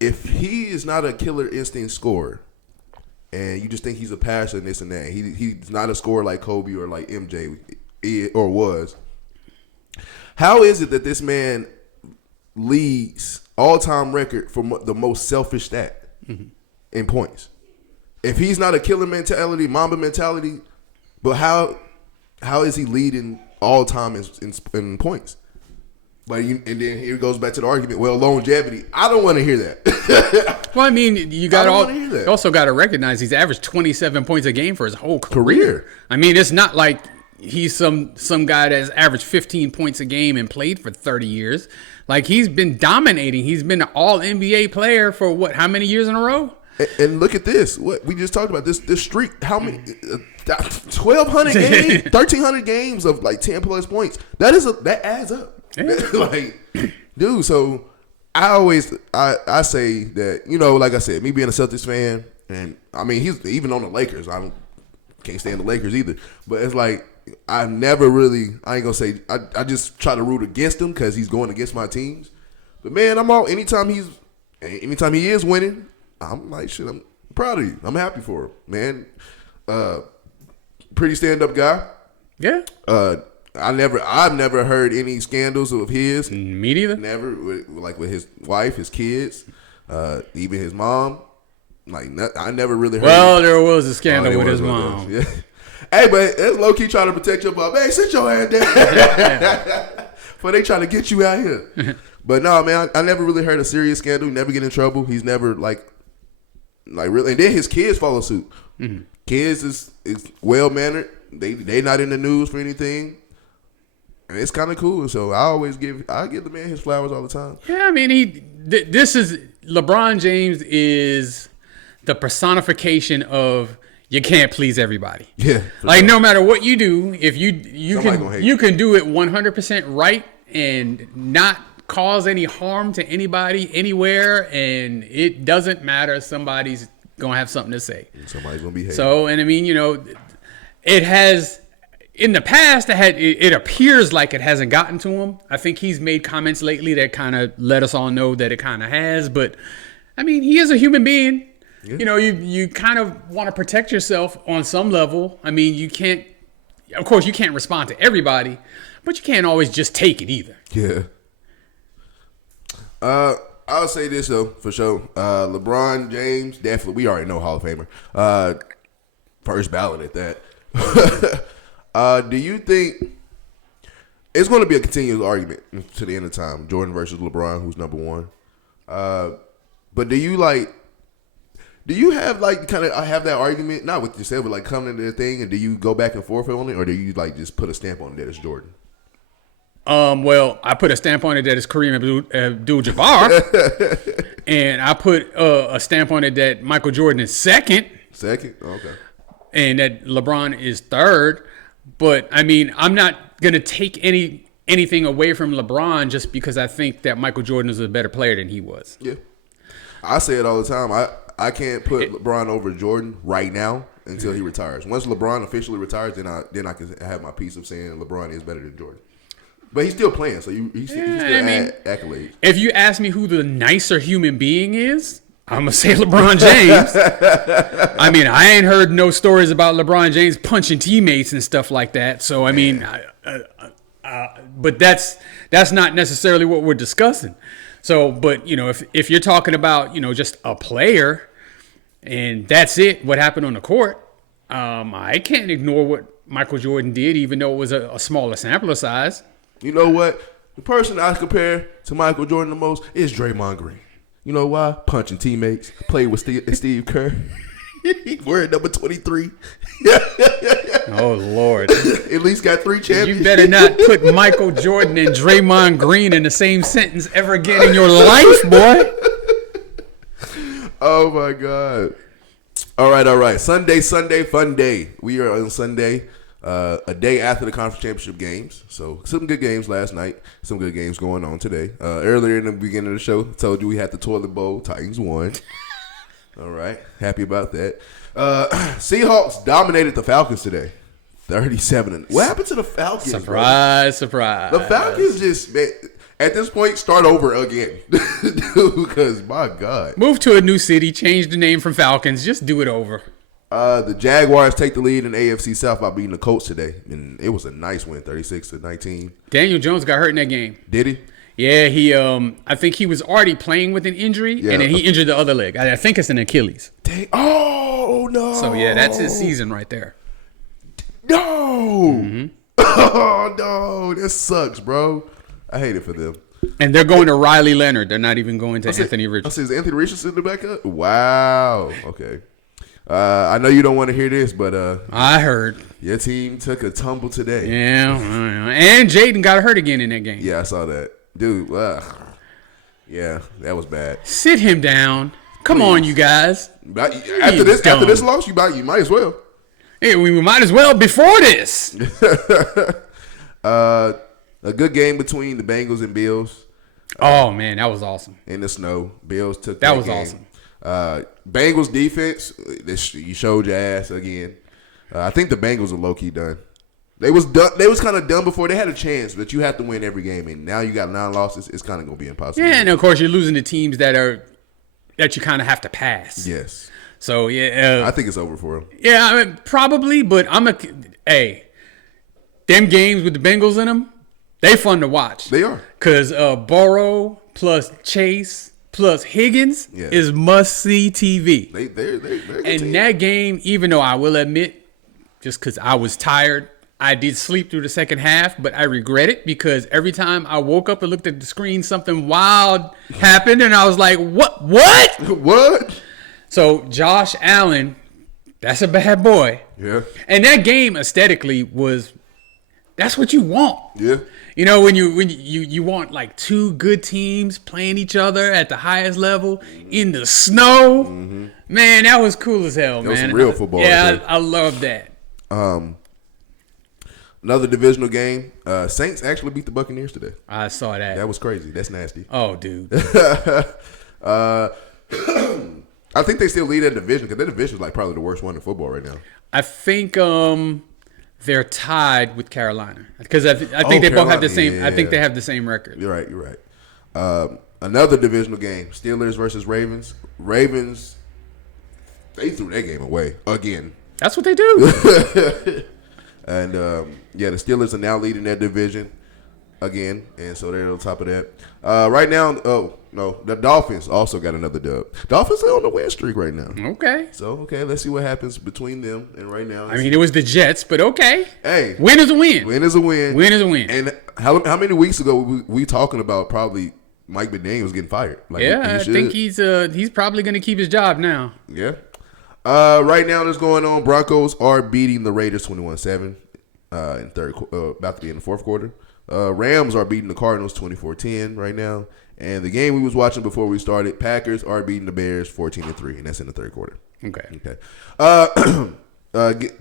if he is not a killer instinct scorer and you just think he's a passer and this and that, he's not a scorer like Kobe or like MJ or was, how is it that this man leads all-time record for the most selfish stat in points? If he's not a killer mentality, Mamba mentality, but how is he leading all time in points? But and then here goes back to the argument. Well, longevity. I don't want to hear that. Well, I mean, you also got to recognize he's averaged 27 points a game for his whole career. I mean, it's not like he's some guy that's averaged 15 points a game and played for 30 years. Like, he's been dominating. He's been an all-NBA player for how many years in a row? And look at this. What we just talked about, this streak. How many? 1,200 games, 1,300 games of like 10 plus points. That adds up. Yeah. Like, dude. So I say that, like I said, me being a Celtics fan, and I mean he's even on the Lakers. Can't stand the Lakers either. But it's like I ain't gonna say I just try to root against him because he's going against my teams. But man, anytime he is winning, I'm like, shit, I'm proud of you. I'm happy for him, man. Pretty stand-up guy. Yeah. I've never heard any scandals of his. Me neither. Never, with his wife, his kids, even his mom. Like, I never really heard. Well, there was a scandal with his mom. Yeah. Hey, but it's low-key trying to protect your mom. Hey, sit your ass down. Before they trying to get you out here. But no, man, I never really heard a serious scandal. Never get in trouble. He's never like really. And then his kids follow suit. Mm-hmm. Kids is well mannered. They not in the news for anything, and it's kind of cool. So I give the man his flowers all the time. Yeah, I mean LeBron James is the personification of you can't please everybody. Yeah, like sure. No matter what you do, if you can do it 100% right and not cause any harm to anybody anywhere, and it doesn't matter. Somebody's gonna have something to say. Somebody's gonna behave. So, and I mean, it has in the past. It appears like it hasn't gotten to him. I think he's made comments lately that kind of let us all know that it kind of has. But I mean, he is a human being. Yeah. You kind of want to protect yourself on some level. I mean, you can't respond to everybody, but you can't always just take it either. Yeah. I'll say this though, for sure. LeBron James, definitely, we already know Hall of Famer. First ballot at that. Do you think it's going to be a continuous argument to the end of time? Jordan versus LeBron, who's number one? But do you have have that argument, not with yourself, but like coming to the thing, and do you go back and forth on it, or do you like just put a stamp on it that it's Jordan? Well, I put a stamp on it that it's Kareem Abdul-Jabbar, and I put a stamp on it that Michael Jordan is second. Second, okay. And that LeBron is third. But I mean, I'm not gonna take anything away from LeBron just because I think that Michael Jordan is a better player than he was. Yeah, I say it all the time. I can't put LeBron over Jordan right now until he retires. Once LeBron officially retires, then I can have my piece of saying LeBron is better than Jordan. But he's still playing, so he still accolades. If you ask me who the nicer human being is, I'm going to say LeBron James. I mean, I ain't heard no stories about LeBron James punching teammates and stuff like that. So, I mean, but that's not necessarily what we're discussing. So, but, if you're talking about, just a player and that's it, what happened on the court, I can't ignore what Michael Jordan did, even though it was a smaller sample size. You know what? The person I compare to Michael Jordan the most is Draymond Green. You know why? Punching teammates, played with Steve Kerr. We're number 23. Oh, Lord. At least got 3 champions. You better not put Michael Jordan and Draymond Green in the same sentence ever again in your life, boy. Oh, my God. All right. Sunday, fun day. We are on Sunday, a day after the conference championship games. So some good games last night, some good games going on today. Earlier in the beginning of the show, told you we had the toilet bowl. Titans won. All right. Happy about that. Seahawks dominated the Falcons today. 37. What happened to the Falcons? Surprise. The Falcons just, man, at this point, start over again. Because, my God. Move to a new city, change the name from Falcons, just do it over. The Jaguars take the lead in the AFC South by beating the Colts today. And it was a nice win, 36-19. Daniel Jones got hurt in that game. Did he? Yeah, he. I think he was already playing with an injury, and then he injured the other leg. I think it's an Achilles. Oh, no. So, yeah, that's his season right there. No. Mm-hmm. Oh, no. That sucks, bro. I hate it for them. And they're going to Riley Leonard. They're not even going to Anthony Richardson. Is Anthony Richardson in the backup? Wow. Okay. I know you don't want to hear this, but I heard your team took a tumble today. Yeah. And Jaden got hurt again in that game. Yeah, I saw that. Dude, yeah, that was bad. Sit him down. Come on, you guys. After this loss, you might as well. Hey, we might as well before this. A good game between the Bengals and Bills. Oh man, that was awesome. In the snow, Bills took that was game. Awesome. Bengals defense, you showed your ass again. I think the Bengals are low key done. They was kind of done before. They had a chance, but you have to win every game, and now you got 9 losses. It's kind of gonna be impossible. Yeah, and of course you're losing to teams that you kind of have to pass. Yes. So yeah, I think it's over for them. Yeah, I mean, probably, but them games with the Bengals in them, they fun to watch. They are, because Burrow plus Chase plus Higgins is must see TV. They're and team. That game, even though I will admit, just because I was tired, I did sleep through the second half, but I regret it because every time I woke up and looked at the screen, something wild happened, and I was like, "What? What?" So Josh Allen, that's a bad boy. Yeah. And that game aesthetically that's what you want. Yeah. You know, when you want like 2 good teams playing each other at the highest level in the snow. Mm-hmm. Man, that was cool as hell, man. That was some real football. Yeah, I love that. Another divisional game. Saints actually beat the Buccaneers today. I saw that. That was crazy. That's nasty. Oh, dude. I think they still lead that division because that division is like probably the worst one in football right now. I think they're tied with Carolina because I think they both have the same. Yeah. I think they have the same record. You're right. Another divisional game: Steelers versus Ravens. Ravens, they threw that game away again. That's what they do. And the Steelers are now leading that division again, and so they're on top of that. Right now, the Dolphins also got another dub. Dolphins are on the win streak right now. Okay. So, let's see what happens between them and right now. I mean, it was the Jets, but okay. Hey. Win is a win. Win is a win. Win is a win. And how many weeks ago were we talking about probably Mike McDaniels getting fired? Like, I think he's probably going to keep his job now. Yeah. Right now, that's going on. Broncos are beating the Raiders 21-7 in about to be in the fourth quarter. Rams are beating the Cardinals 24-10 right now. And the game we was watching before we started, Packers are beating the Bears 14-3, and that's in the third quarter. Okay.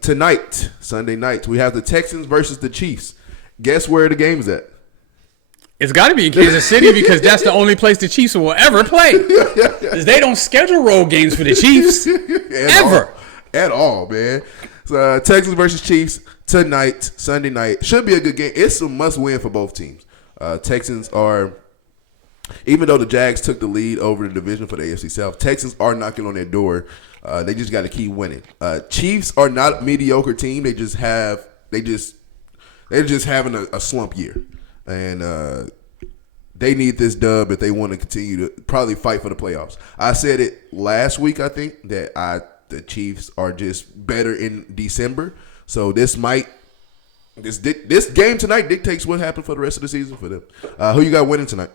Tonight, Sunday night, we have the Texans versus the Chiefs. Guess where the game is at? It's got to be in Kansas City because that's the only place the Chiefs will ever play. Because they don't schedule road games for the Chiefs ever. At all, man. So, Texans versus Chiefs tonight, Sunday night. Should be a good game. It's a must-win for both teams. Texans are, even though the Jags took the lead over the division for the AFC South, Texans are knocking on their door. They just got to keep winning. Chiefs are not a mediocre team. They're just having a slump year. And they need this dub if they want to continue to probably fight for the playoffs. I said it last week, I think, that the Chiefs are just better in December. So this game tonight dictates what happens for the rest of the season for them. Who you got winning tonight?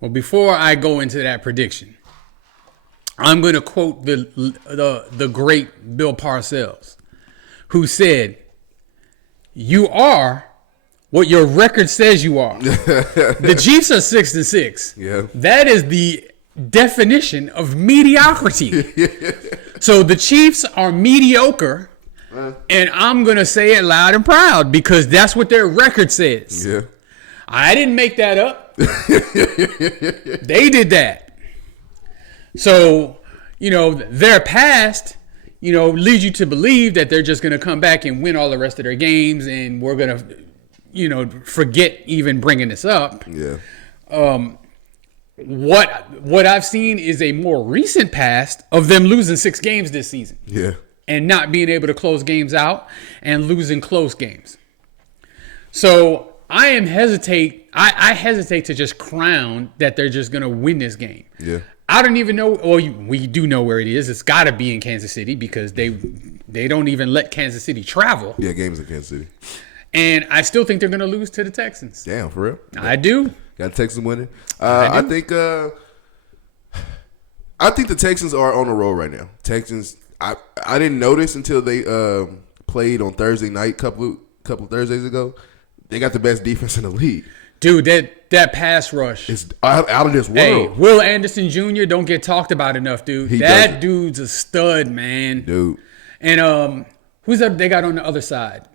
Well, before I go into that prediction, I'm going to quote the great Bill Parcells, who said, "You are what your record says you are." The Chiefs are 6-6. Yeah. That is the definition of mediocrity. So the Chiefs are mediocre, and I'm going to say it loud and proud because that's what their record says. Yeah. I didn't make that up. They did that. So, their past, leads you to believe that they're just going to come back and win all the rest of their games, and we're going to, forget even bringing this up. Yeah. What I've seen is a more recent past of them losing 6 games this season. Yeah. And not being able to close games out and losing close games. So I hesitate to just crown that they're just going to win this game. Yeah. I don't even know. Well, we do know where it is. It's got to be in Kansas City because they don't even let Kansas City travel. Yeah, games in Kansas City. And I still think they're going to lose to the Texans. Damn, for real? I do. Got Texans winning. I think the Texans are on a roll right now. Texans. I didn't notice until they played on Thursday night, couple Thursdays ago. They got the best defense in the league. Dude, that pass rush is out of this world. Hey, Will Anderson Jr. don't get talked about enough, dude. That dude's a stud, man. Dude. And who's up they got on the other side?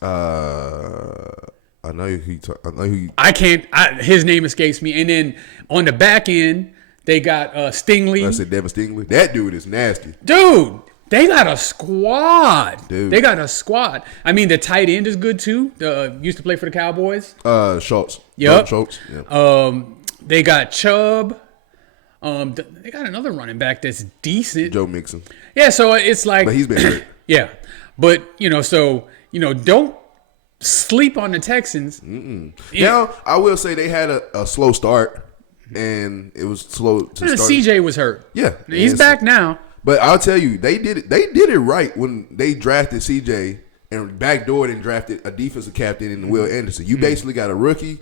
I know who. I can't. His name escapes me. And then on the back end, they got Stingley. I said Devin Stingley. That dude is nasty. Dude, they got a squad. Dude. They got a squad. I mean, the tight end is good too. Used to play for the Cowboys. Schultz. Yep. Schultz. Yeah. They got Chubb. They got another running back that's decent. Joe Mixon. Yeah, so it's like. But he's been hurt. Yeah, but don't sleep on the Texans. Now, I will say they had a slow start, and it was slow to start. CJ was hurt. Yeah. He's back now. But I'll tell you, they did it right when they drafted CJ and backdoored and drafted a defensive captain in Will Anderson. You basically got a rookie,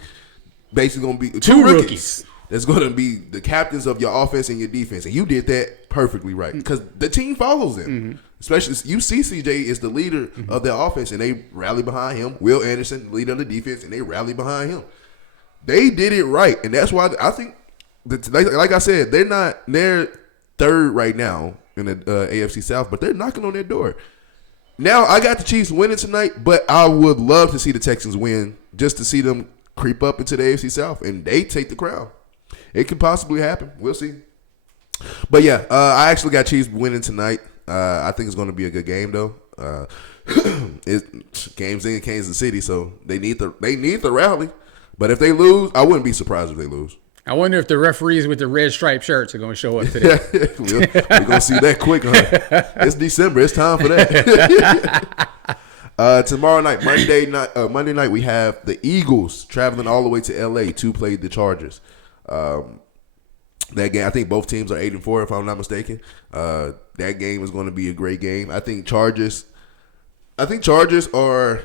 basically going to be two rookies. That's going to be the captains of your offense and your defense. And you did that perfectly right because the team follows them. Especially, you see CJ is the leader of their offense, and they rally behind him. Will Anderson, leader of the defense, and they rally behind him. They did it right, and that's why I think, like I said, they're third right now in the AFC South, but they're knocking on their door. Now, I got the Chiefs winning tonight, but I would love to see the Texans win just to see them creep up into the AFC South, and they take the crown. It could possibly happen. We'll see. But yeah, I actually got Chiefs winning tonight. I think it's going to be a good game though. Game's in Kansas City, so they need the rally. But if they lose, I wouldn't be surprised if they lose. I wonder if the referees with the red striped shirts are going to show up today. We're going to see that quick, huh? It's December. It's time for that. Tomorrow night, Monday night, we have the Eagles traveling all the way to L.A. to play the Chargers. That game, I think both teams are 8-4, if I'm not mistaken. That game is going to be a great game. I think Chargers are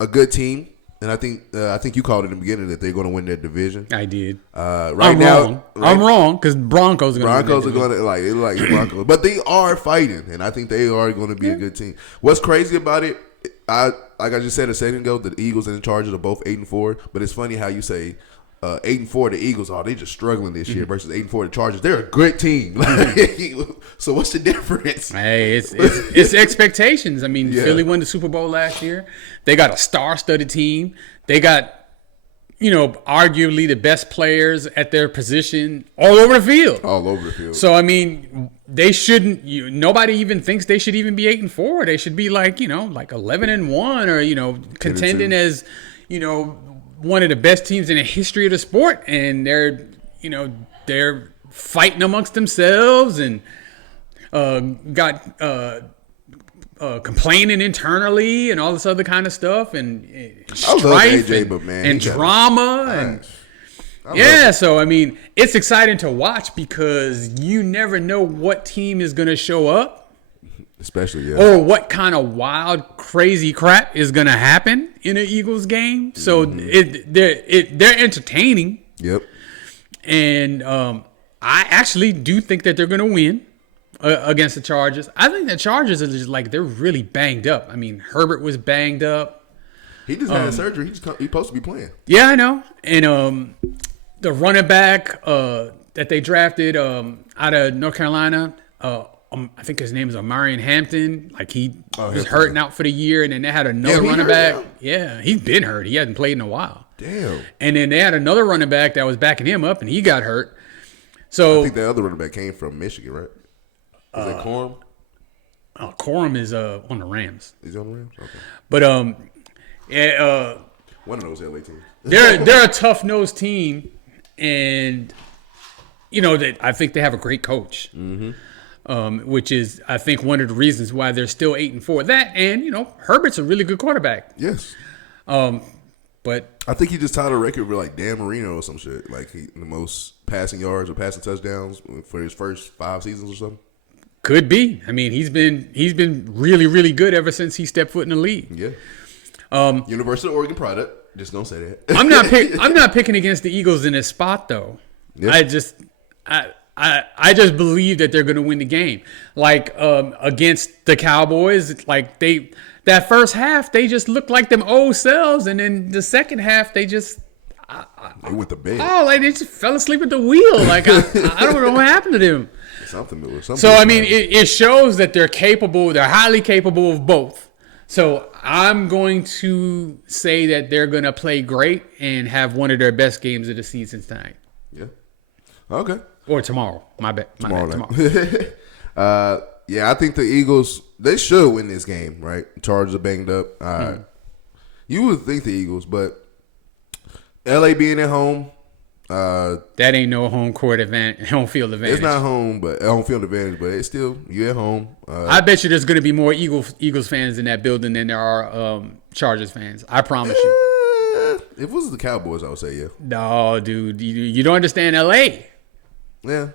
a good team, and I think you called it in the beginning that they're going to win their division. I did. I'm wrong because Broncos are going to like Broncos, but they are fighting, and I think they are going to be a good team. What's crazy about it? Like I just said a second ago, the Eagles and the Chargers are both 8-4, but it's funny how you say 8-4 the Eagles they just struggling this year versus 8-4 the Chargers. They're a good team. So what's the difference? Hey, it's expectations. I mean, Philly won the Super Bowl last year. They got a star-studded team. They got arguably the best players at their position all over the field. All over the field. So I mean, they shouldn't. Nobody even thinks they should even be 8-4. They should be like 11-1 or contending as one of the best teams in the history of the sport, and they're fighting amongst themselves and got complaining internally and all this other kind of stuff and strife and drama so I mean it's exciting to watch because you never know what team is going to show up. Especially, or what kind of wild, crazy crap is going to happen in an Eagles game. So they're entertaining. Yep. And I actually do think that they're going to win against the Chargers. I think the Chargers are just like, they're really banged up. I mean, Herbert was banged up. He just had surgery. He's supposed to be playing. Yeah, I know. And the running back that they drafted out of North Carolina, I think his name is Omarion Hampton. Like, he was hurting out for the year, and then they had another running back. Now? Yeah, he's been hurt. He hasn't played in a while. Damn. And then they had another running back that was backing him up, and he got hurt. So I think the other running back came from Michigan, right? Is it Corum? Corum is on the Rams. He's on the Rams? Okay. But one of those LA teams. they're a tough-nosed team, and I think they have a great coach. Mm-hmm. Which is, I think, one of the reasons why they're still 8-4. That and Herbert's a really good quarterback. Yes. But I think he just tied a record with like Dan Marino or some shit. Like the most passing yards or passing touchdowns for his first 5 seasons or something. Could be. I mean, he's been really, really good ever since he stepped foot in the league. Yeah. University of Oregon product. Just gonna say that. I'm not picking against the Eagles in this spot though. Yeah. I just believe that they're going to win the game. Like against the Cowboys, like that first half they just looked like them old selves, and then the second half they just they went to bed. Oh, like they just fell asleep at the wheel. Like I don't know what happened to them. Something. So I mean, it shows that they're capable. They're highly capable of both. So I'm going to say that they're going to play great and have one of their best games of the season tonight. Yeah. Okay. Or tomorrow. My bad. Tomorrow. Yeah, I think the Eagles, they should win this game, right? Chargers are banged up. You would think the Eagles, but LA being at home. That ain't no home field advantage. It's not home field advantage, but it's still, you at home. I bet you there's going to be more Eagles fans in that building than there are Chargers fans. I promise you. If it was the Cowboys, I would say yeah. No, dude. You don't understand LA. Yeah.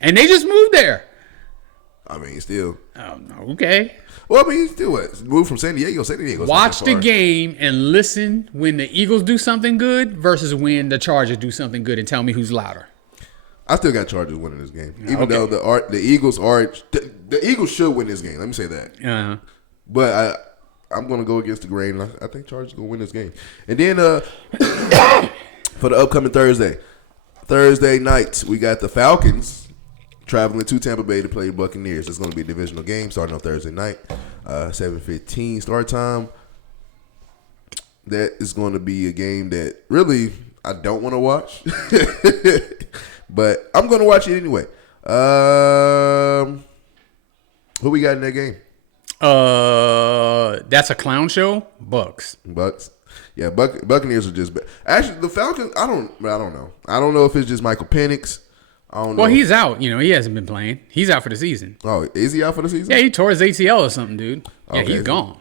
And they just moved there. I mean, still. Okay. Well, I mean, still what? Moved from San Diego. Watch the game and listen when the Eagles do something good versus when the Chargers do something good, and tell me who's louder. I still got Chargers winning this game, even though the Eagles the Eagles should win this game. Let me say that. Uh-huh. But I'm going to go against the grain. I think Chargers going to win this game. And then for the upcoming Thursday night, we got the Falcons traveling to Tampa Bay to play Buccaneers. It's going to be a divisional game starting on Thursday night, 7:15 start time. That is going to be a game that really I don't want to watch, but I'm going to watch it anyway. Who we got in that game? That's a clown show. Bucks. Yeah, Buccaneers are just actually the Falcons. I don't know. I don't know if it's just Michael Penix. I don't know. Well, he's out. He hasn't been playing. He's out for the season. Oh, is he out for the season? Yeah, he tore his ACL or something, dude. Yeah, okay. He's gone.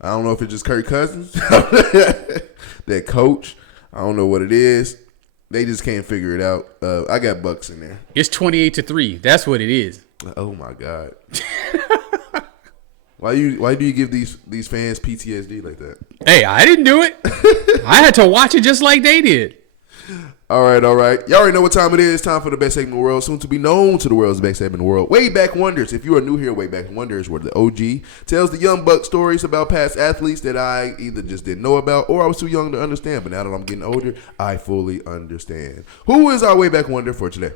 I don't know if it's just Kirk Cousins, that coach. I don't know what it is. They just can't figure it out. I got Bucks in there. It's 28-3. That's what it is. Oh my God. Why do you give these fans PTSD like that? Hey, I didn't do it. I had to watch it just like they did. All right. Y'all already know what time it is. Time for the best segment in the world, soon to be known to the world's best segment in the world. Way Back Wonders. If you are new here, Way Back Wonders, where the OG tells the young buck stories about past athletes that I either just didn't know about or I was too young to understand. But now that I'm getting older, I fully understand. Who is our Way Back Wonder for today?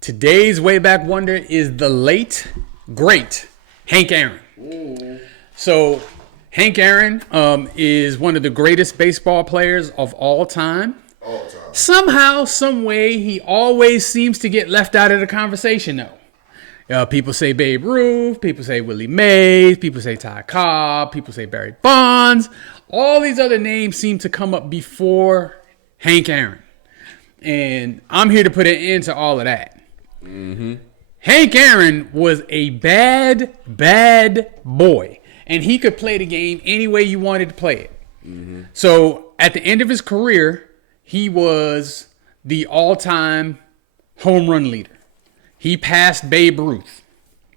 Today's Way Back Wonder is the late, great Hank Aaron. Ooh. So Hank Aaron is one of the greatest baseball players of all time. Somehow, some way, he always seems to get left out of the conversation, though. People say Babe Ruth. People say Willie Mays. People say Ty Cobb. People say Barry Bonds. All these other names seem to come up before Hank Aaron. And I'm here to put an end to all of that. Mm-hmm. Hank Aaron was a bad boy. And he could play the game any way you wanted to play it. Mm-hmm. So, at the end of his career, he was the all-time home run leader. He passed Babe Ruth.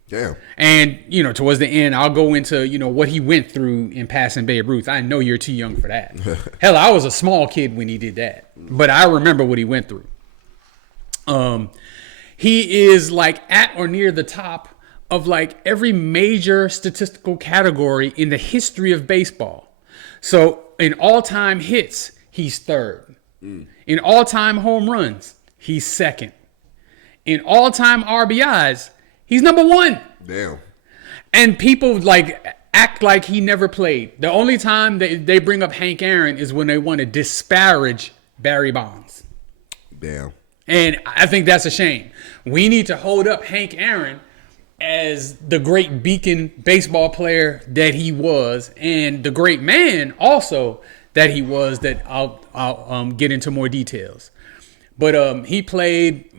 Damn. And, towards the end, I'll go into, what he went through in passing Babe Ruth. I know you're too young for that. Hell, I was a small kid when he did that. But I remember what he went through. he is like at or near the top of like every major statistical category in the history of baseball. So in all-time hits, he's third. In all-time home runs, he's second. In all-time RBIs, he's number one. Damn. And people like act like he never played. The only time they bring up Hank Aaron is when they want to disparage Barry Bonds. Damn. And I think that's a shame. We need to hold up Hank Aaron as the great beacon baseball player that he was, and the great man also that he was, that I'll get into more details. But he played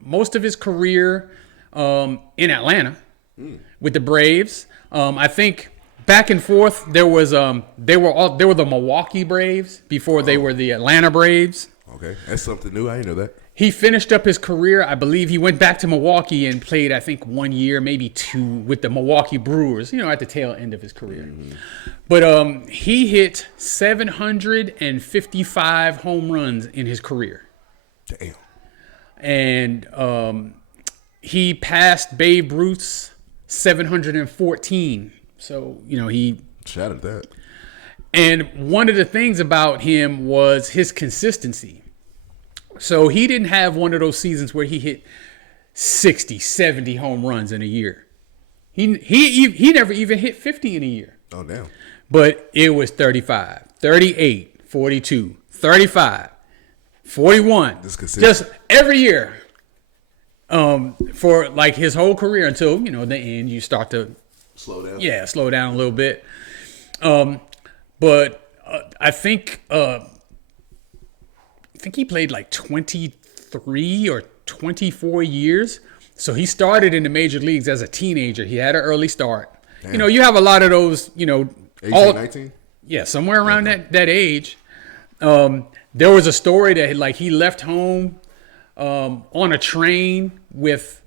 most of his career in Atlanta with the Braves. I think back and forth they were the Milwaukee Braves before they were the Atlanta Braves. Okay, that's something new. I didn't know that. He finished up his career. I believe he went back to Milwaukee and played, I think, 1 year, maybe two, with the Milwaukee Brewers, at the tail end of his career. Mm-hmm. But he hit 755 home runs in his career. Damn. And he passed Babe Ruth's 714. So, he... Shout out that. And one of the things about him was his consistency. So he didn't have one of those seasons where he hit 60, 70 home runs in a year. He never even hit 50 in a year. Oh, damn. But it was 35, 38, 42, 35, 41. Just every year for like his whole career until, the end you start to slow down. Yeah, slow down a little bit. But I think he played like 23 or 24 years. So he started in the major leagues as a teenager. He had an early start. Damn. You have a lot of those, 18, 19? Yeah, somewhere around that age. There was a story that like he left home on a train with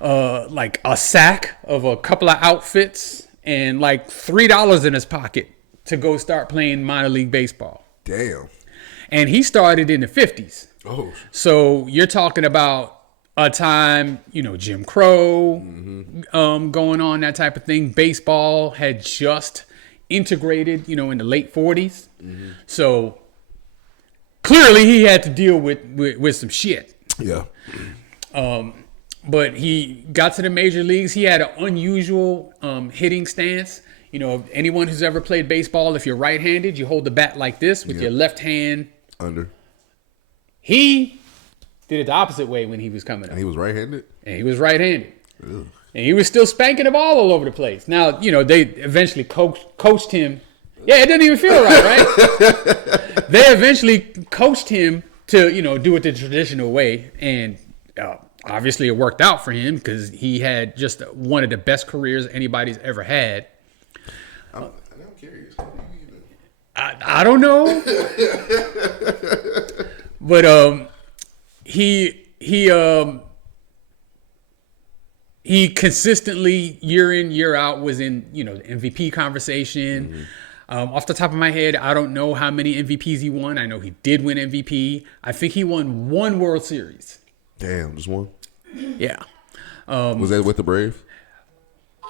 like a sack of a couple of outfits and like $3 in his pocket to go start playing minor league baseball. Damn. And he started in the 50s. Oh. So you're talking about a time, Jim Crow going on, that type of thing. Baseball had just integrated, in the late 40s. Mm-hmm. So clearly he had to deal with some shit. Yeah. But he got to the major leagues. He had an unusual hitting stance. Anyone who's ever played baseball, if you're right-handed, you hold the bat like this with your left hand under. He did it the opposite way when he was coming up. And he was right-handed? And he was right-handed. Ugh. And he was still spanking the ball all over the place. Now, they eventually coached him. Yeah, it doesn't even feel right? They eventually coached him to, do it the traditional way. And obviously it worked out for him because he had just one of the best careers anybody's ever had. I'm curious. I don't know. But he consistently year in, year out was in, the MVP conversation. Mm-hmm. Off the top of my head, I don't know how many MVPs he won. I know he did win MVP. I think he won one World Series. Damn, just one? Yeah. Was that with the Braves?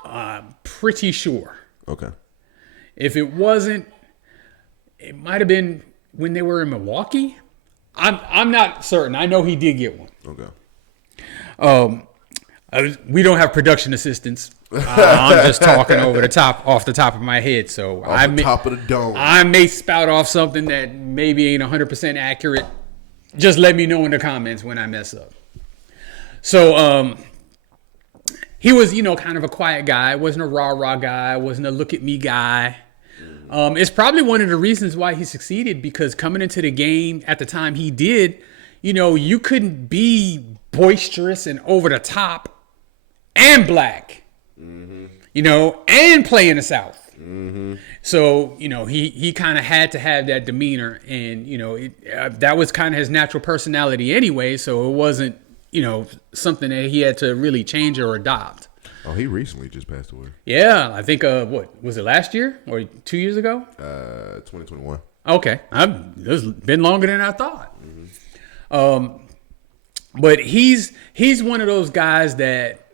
I'm pretty sure. Okay. If it wasn't, it might have been when they were in Milwaukee. I'm not certain. I know he did get one. Okay. We don't have production assistants. I'm just talking off the top of my head. So top of the dome. I may spout off something that maybe ain't 100% accurate. Just let me know in the comments when I mess up. So he was, kind of a quiet guy. Wasn't a rah-rah guy. Wasn't a look-at-me guy. It's probably one of the reasons why he succeeded, because coming into the game at the time he did, you couldn't be boisterous and over the top and black, and play in the South. Mm-hmm. So, he kind of had to have that demeanor, and, that was kind of his natural personality anyway. So it wasn't, something that he had to really change or adopt. Oh, he recently just passed away. Yeah, I think, what, was it last year or 2 years ago? 2021. Okay. It's been longer than I thought. Mm-hmm. But he's one of those guys that,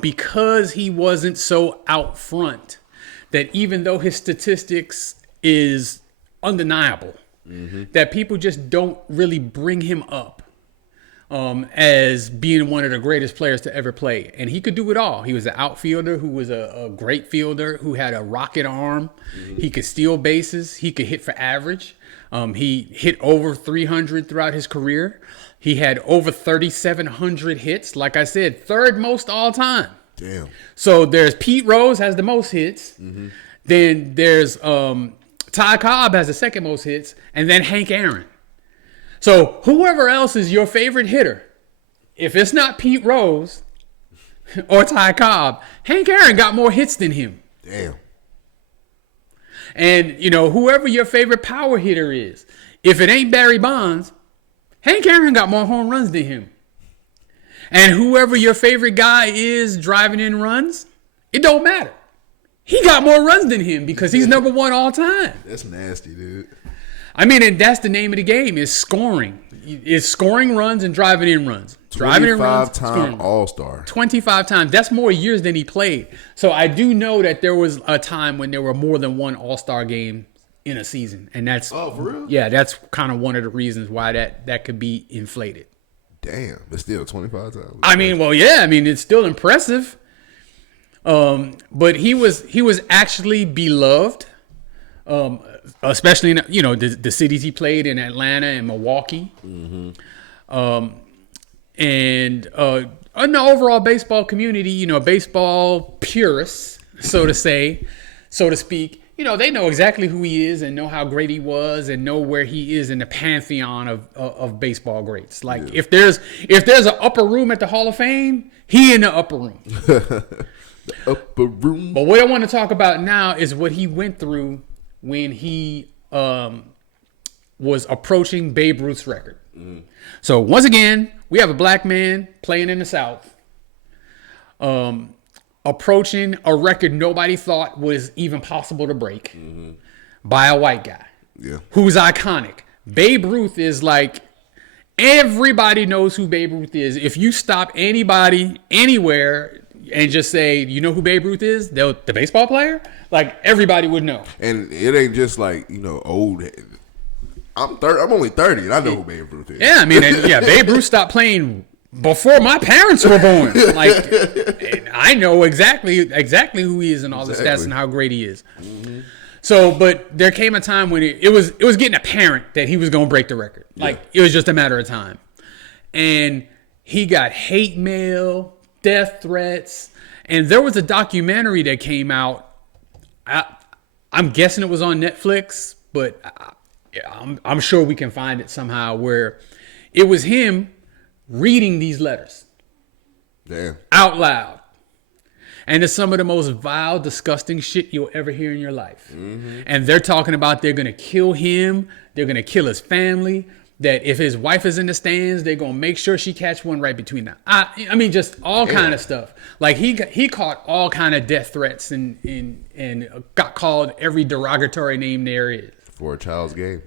because he wasn't so out front, that even though his statistics is undeniable, that people just don't really bring him up as being one of the greatest players to ever play. And he could do it all. He was an outfielder who was a great fielder, who had a rocket arm. He could steal bases. He could hit for average. He hit over 300 throughout his career. He had over 3,700 hits. Like I said, third most all time. Damn. So there's Pete Rose has the most hits. Then there's Ty Cobb has the second most hits. And then Hank Aaron. So whoever else is your favorite hitter, if it's not Pete Rose or Ty Cobb, Hank Aaron got more hits than him. Damn. And, whoever your favorite power hitter is, if it ain't Barry Bonds, Hank Aaron got more home runs than him. And whoever your favorite guy is driving in runs, it don't matter. He got more runs than him because he's number one all time. That's nasty, dude. I mean, and that's the name of the game, is scoring. It's scoring runs and driving in runs. Driving in runs, 25-time All-Star. 25 times. That's more years than he played. So I do know that there was a time when there were more than one All-Star game in a season. And that's, oh, for real? Yeah, that's kind of one of the reasons why that could be inflated. Damn, but still 25 times. I mean, well, yeah, it's still impressive. But he was actually beloved. Especially in the cities he played in, Atlanta and Milwaukee, and in the overall baseball community, baseball purists, so to speak, they know exactly who he is and know how great he was and know where he is in the pantheon of baseball greats. Like if there's an upper room at the Hall of Fame, he in the upper room. The upper room. But what I want to talk about now is what he went through when he was approaching Babe Ruth's record. So once again, we have a black man playing in the South, approaching a record nobody thought was even possible to break by a white guy who's iconic. Babe Ruth is like, everybody knows who Babe Ruth is. If you stop anybody anywhere and just say, you know who Babe Ruth is? The baseball player? Like, everybody would know. And it ain't just like, old. I'm only 30 and I know who Babe Ruth is. Yeah, Babe Ruth stopped playing before my parents were born. Like, I know exactly who he is and all the stats and how great he is. So, but there came a time when it was getting apparent that he was going to break the record. Like, it was just a matter of time. And he got hate mail, death threats, and there was a documentary that came out. I'm guessing it was on Netflix, but I'm sure we can find it somehow, where it was him reading these letters out loud. And it's some of the most vile, disgusting shit you'll ever hear in your life. And they're talking about they're going to kill him. They're going to kill his family. That if his wife is in the stands, they're going to make sure she catch one right between them. Just all kind of stuff. Like he caught all kind of death threats and got called every derogatory name there is. For a child's game.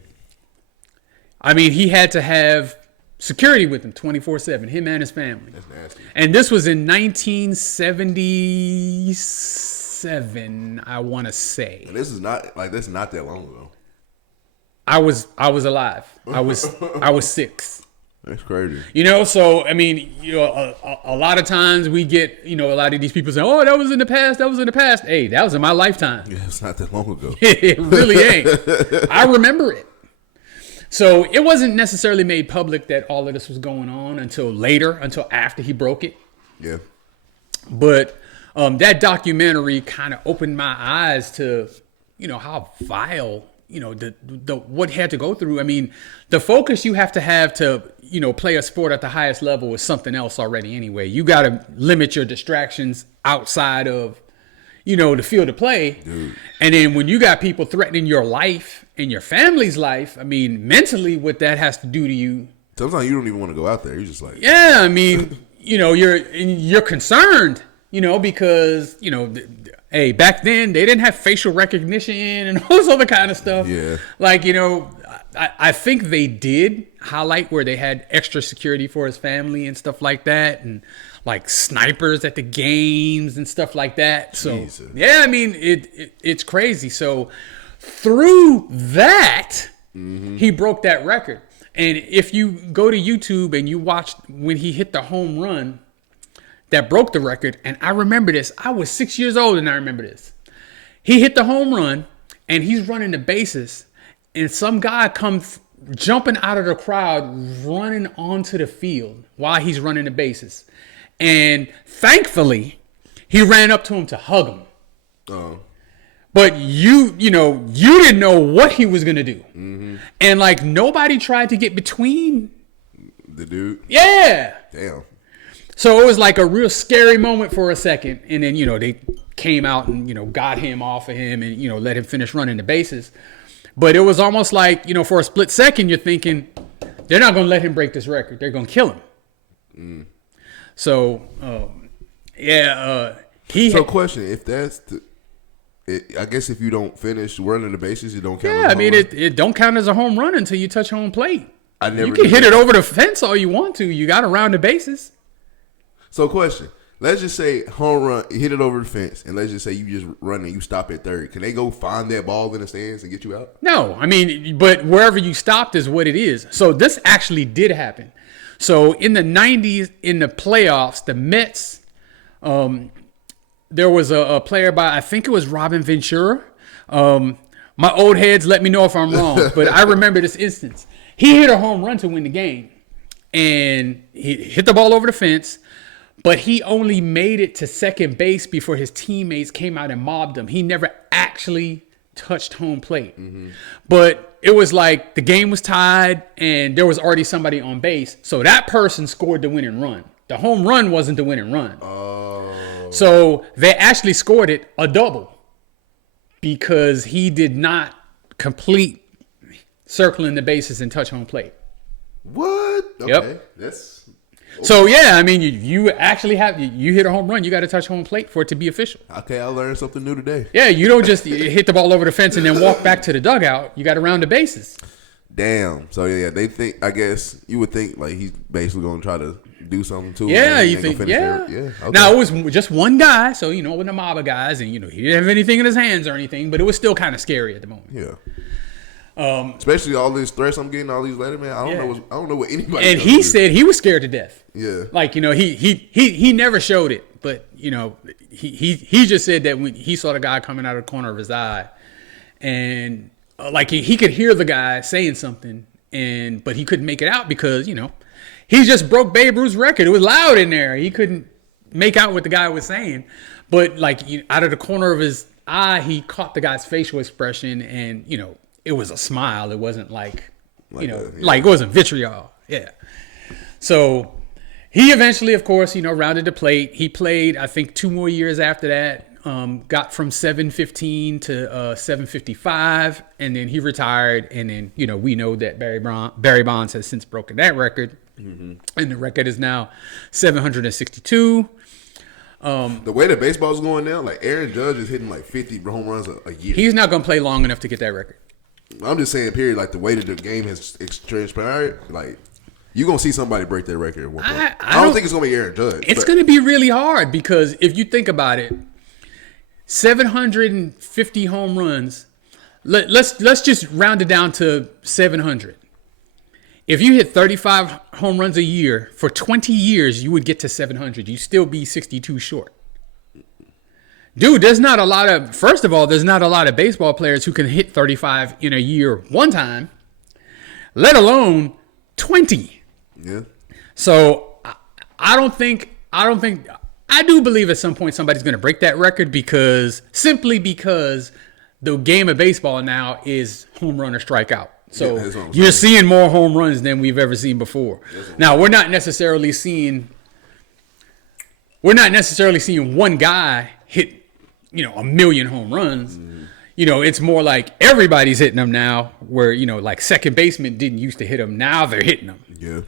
He had to have security with him 24/7, him and his family. That's nasty. And this was in 1977, I want to say. And this is not that long ago. I was alive. I was 6. That's crazy. So a lot of times we get, a lot of these people say, "Oh, that was in the past. That was in the past." Hey, that was in my lifetime. Yeah, it's not that long ago. It really ain't. I remember it. So it wasn't necessarily made public that all of this was going on until after he broke it. Yeah. But that documentary kind of opened my eyes to, how vile, the what he had to go through. The focus you have to, play a sport at the highest level is something else already anyway. You got to limit your distractions outside of, the field of play. Dude. And then when you got people threatening your life and your family's life, mentally what that has to do to you. Sometimes you don't even want to go out there. You're just like, yeah, you're concerned, because, hey, back then they didn't have facial recognition and all this other kind of stuff. Yeah. Like, I think they did highlight where they had extra security for his family and stuff like that, and like snipers at the games and stuff like that. So Jesus. yeah, I mean it's crazy. So through that, he broke that record. And if you go to YouTube and you watch when he hit the home run that broke the record, and I remember this. I was 6 years old and I remember this. He hit the home run and he's running the bases, and some guy comes jumping out of the crowd, running onto the field while he's running the bases. And thankfully, he ran up to him to hug him. Oh. But you didn't know what he was going to do. Mm-hmm. And like nobody tried to get between the dude. Yeah. Damn. So it was like a real scary moment for a second. And then, they came out and, got him off of him and, let him finish running the bases. But it was almost like, for a split second, you're thinking they're not going to let him break this record. They're going to kill him. Mm. So, question, if that's I guess if you don't finish running the bases, you don't count. Yeah, I mean, it don't count as a home run until you touch home plate. You can hit it over the fence all you want to. You got to round the bases. So, question. Let's just say home run, hit it over the fence, and let's just say you just run and you stop at third. Can they go find that ball in the stands and get you out? No, I mean, but wherever you stopped is what it is. So this actually did happen. So in the 90s, in the playoffs, the Mets, there was a player by, I think it was Robin Ventura. My old heads let me know if I'm wrong, but I remember this instance. He hit a home run to win the game, and he hit the ball over the fence, but he only made it to second base before his teammates came out and mobbed him. He never actually touched home plate. Mm-hmm. But it was like the game was tied, and there was already somebody on base, so that person scored the winning run. The home run wasn't the winning run. So they actually scored it a double because he did not complete circling the bases and touch home plate. What? Okay. Yep. That's okay. So yeah, I mean, you actually you hit a home run, you got to touch home plate for it to be official. Okay, I learned something new today. Yeah, you don't just hit the ball over the fence and then walk back to the dugout. You got to round the bases. Damn. So yeah, they think. I guess you would think like he's basically going to try to do something to him. Yeah, you think? Yeah. Okay. Now it was just one guy, so with the mob of guys, and he didn't have anything in his hands or anything, but it was still kind of scary at the moment. Yeah. Especially all these threats I'm getting, all these letters, man. I don't know what anybody. And he said he was scared to death. Yeah. Like he never showed it, but he just said that when he saw the guy coming out of the corner of his eye, and like he could hear the guy saying something, but he couldn't make it out because he just broke Babe Ruth's record. It was loud in there. He couldn't make out what the guy was saying, but like out of the corner of his eye, he caught the guy's facial expression, and it was a smile. It wasn't like it wasn't vitriol. Yeah. So he eventually, of course, rounded the plate. He played, I think, 2 more years after that. Got from 715 to 755, and then he retired. And then we know that Barry Bonds has since broken that record, and the record is now 762. The way that baseball's going now, like Aaron Judge is hitting like 50 home runs a year. He's not gonna play long enough to get that record. I'm just saying, period. Like the way that the game has transpired, like you're gonna see somebody break that record at one point. I don't think it's gonna be Aaron Judge. It's gonna be really hard because if you think about it, 750 home runs. Let's just round it down to 700. If you hit 35 home runs a year for 20 years, you would get to 700. You still be 62 short. Dude, there's not a lot of baseball players who can hit 35 in a year one time, let alone 20. Yeah. So I do believe at some point somebody's going to break that record because the game of baseball now is home run or strikeout. So you're seeing more home runs than we've ever seen before. Now, we're not necessarily seeing one guy hit, 1 million home runs. Mm-hmm. It's more like everybody's hitting them now where, like second baseman didn't used to hit them. Now they're hitting them. Yeah.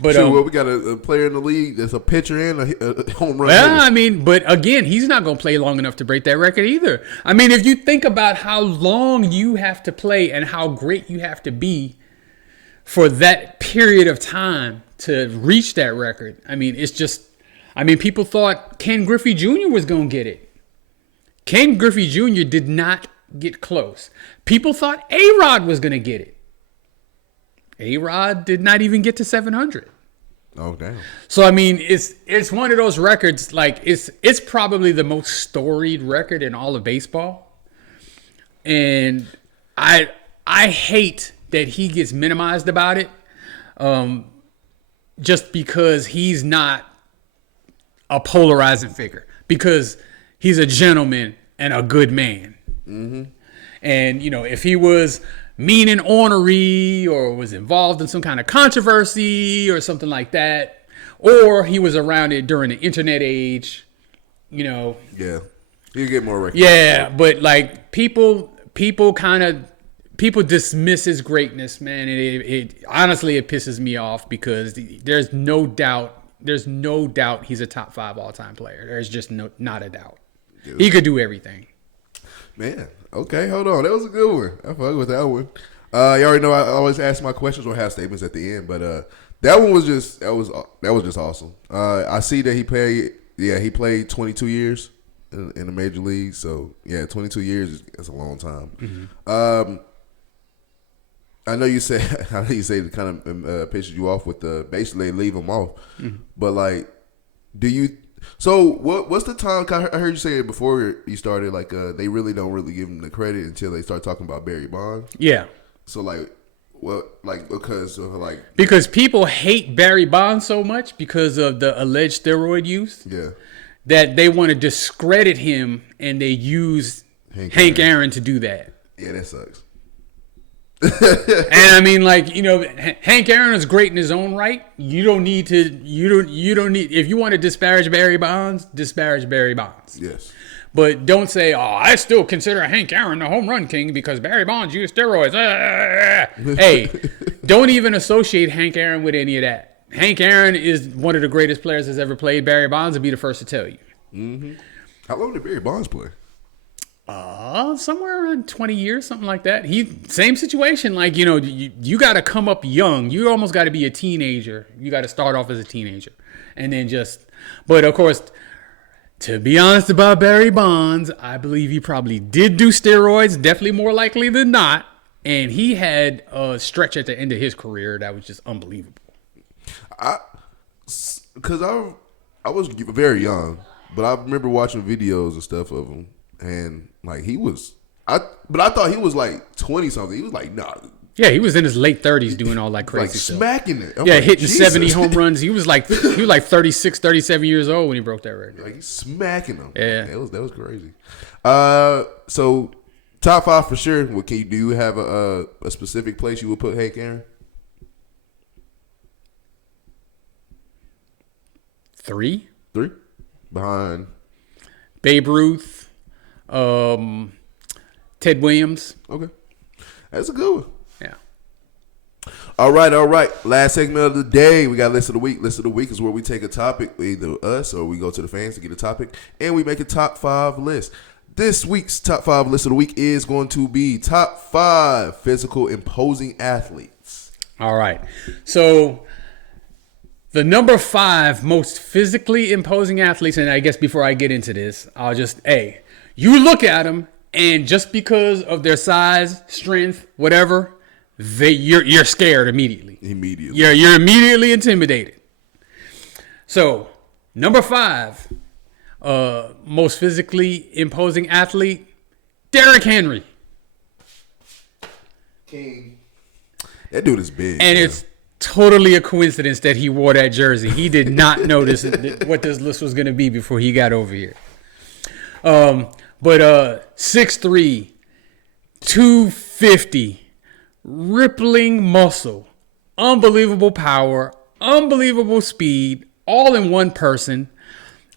But sure, well, we got a player in the league that's a pitcher and a home run. Well, I mean, but again, he's not going to play long enough to break that record either. I mean, if you think about how long you have to play and how great you have to be for that period of time to reach that record, I mean, it's just, I mean, people thought Ken Griffey Jr. was going to get it. Ken Griffey Jr. did not get close. People thought A-Rod was going to get it. A-Rod did not even get to 700. Oh, damn. So, I mean, it's one of those records, like, it's probably the most storied record in all of baseball. And I hate that he gets minimized about it just because he's not a polarizing figure. Because he's a gentleman and a good man. Mm-hmm. And, you know, if he was mean and ornery or was involved in some kind of controversy or something like that, or he was around it during the internet age, you know. Yeah. You get more recognition. Yeah, but like people dismiss his greatness, man. And it honestly, it pisses me off because there's no doubt he's a top 5 all-time player. There's just not a doubt. Dude. He could do everything. Man, okay, hold on. That was a good one. I fuck with that one. You already know I always ask my questions or have statements at the end, but that one was just that was just awesome. I see that he played 22 years in the major league. So yeah, 22 years is a long time. Mm-hmm. I know you say it kind of pisses you off with basically leave him off, mm-hmm. But like, do you? So what's the time? I heard you say it before you started. Like they really don't really give him the credit until they start talking about Barry Bonds. Yeah. So like, because people hate Barry Bonds so much because of the alleged steroid use. Yeah. That they want to discredit him, and they use Hank Aaron to do that. Yeah, that sucks. And I mean, like, you know, Hank Aaron is great in his own right. You don't need if you want to disparage Barry Bonds, disparage Barry Bonds. Yes. But don't say, oh, I still consider Hank Aaron the home run king because Barry Bonds used steroids. Hey, don't even associate Hank Aaron with any of that. Hank Aaron is one of the greatest players that's ever played. Barry Bonds will be the first to tell you. Mm-hmm. How long did Barry Bonds play? Somewhere around 20 years, something like that. Same situation. Like, you know, you got to come up young. You almost got to be a teenager. You got to start off as a teenager. And then but of course, to be honest about Barry Bonds, I believe he probably did do steroids, definitely more likely than not. And he had a stretch at the end of his career that was just unbelievable. Because I was very young, but I remember watching videos and stuff of him. And like I thought he was like 20 something. He was like, nah. Yeah, he was in his late 30s doing all that crazy stuff. Smacking it. I'm hitting Jesus. 70 home runs. He was like 36, 37 years old when he broke that record. Like he's smacking them. Yeah, that was crazy. So top 5 for sure. Do you have a specific place you would put Hank Aaron? 3 behind Babe Ruth. Ted Williams. Okay. That's a good one. Yeah. All right. Last segment of the day. We got List of the Week. List of the Week is where we take a topic, either us or we go to the fans to get a topic, and we make a top 5 list. This week's top 5 list of the week is going to be top 5 physical imposing athletes. All right. So the number 5 most physically imposing athletes, and I guess before I get into this, I'll just, you look at them, and just because of their size, strength, whatever, you're scared immediately. You're immediately intimidated. So, number 5, most physically imposing athlete, Derrick Henry. King. That dude is big. And it's totally a coincidence that he wore that jersey. He did not notice what this list was going to be before he got over here. But 6'3", 250, rippling muscle, unbelievable power, unbelievable speed, all in one person.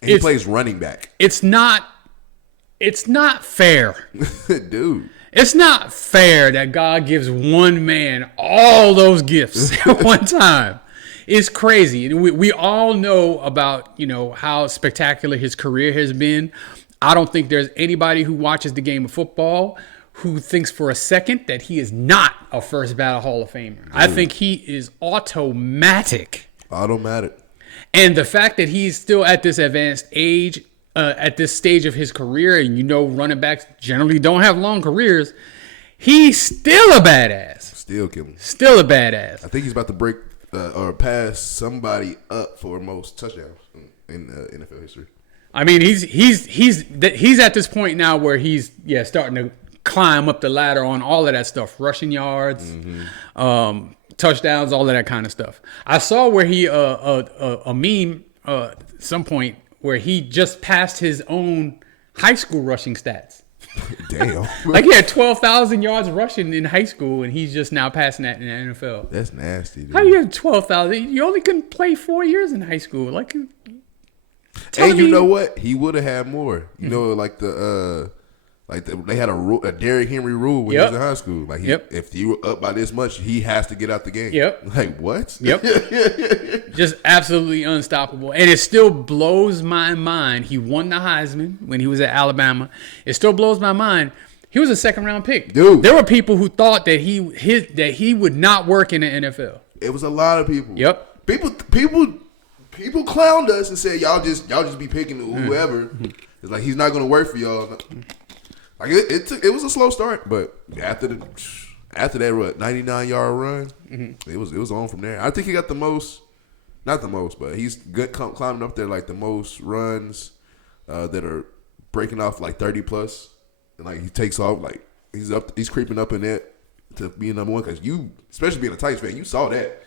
And he plays running back. It's not fair. Dude. It's not fair that God gives one man all those gifts at one time. It's crazy. We all know about, how spectacular his career has been. I don't think there's anybody who watches the game of football who thinks for a second that he is not a first ballot Hall of Famer. I think he is automatic. Automatic. And the fact that he's still at this advanced age, at this stage of his career, and running backs generally don't have long careers, he's still a badass. Still killing. Still a badass. I think he's about to break or pass somebody up for most touchdowns in NFL history. I mean, he's at this point now where he's starting to climb up the ladder on all of that stuff, rushing yards, touchdowns, all of that kind of stuff. I saw where he a meme some point where he just passed his own high school rushing stats. Damn. Like he had 12,000 yards rushing in high school, and he's just now passing that in the NFL. That's nasty, dude. How do you have 12,000? You only couldn't play 4 years in high school. Like, and you know what? He would have had more. Like they had a Derrick Henry rule when he was in high school. Like, if you were up by this much, he has to get out the game. Yep. Like, what? Yep. Just absolutely unstoppable. And it still blows my mind. He won the Heisman when he was at Alabama. It still blows my mind. He was a second-round pick. Dude. There were people who thought that he would not work in the NFL. It was a lot of people. Yep. People clowned us and said, y'all just be picking whoever. It's like, he's not going to work for y'all. Like it was a slow start, but after that 99-yard run, it was on from there. I think he got not the most, but he's good climbing up there like the most runs that are breaking off like 30 plus, and like he takes off like he's creeping up in that to be number one because especially being a Titans fan, you saw that.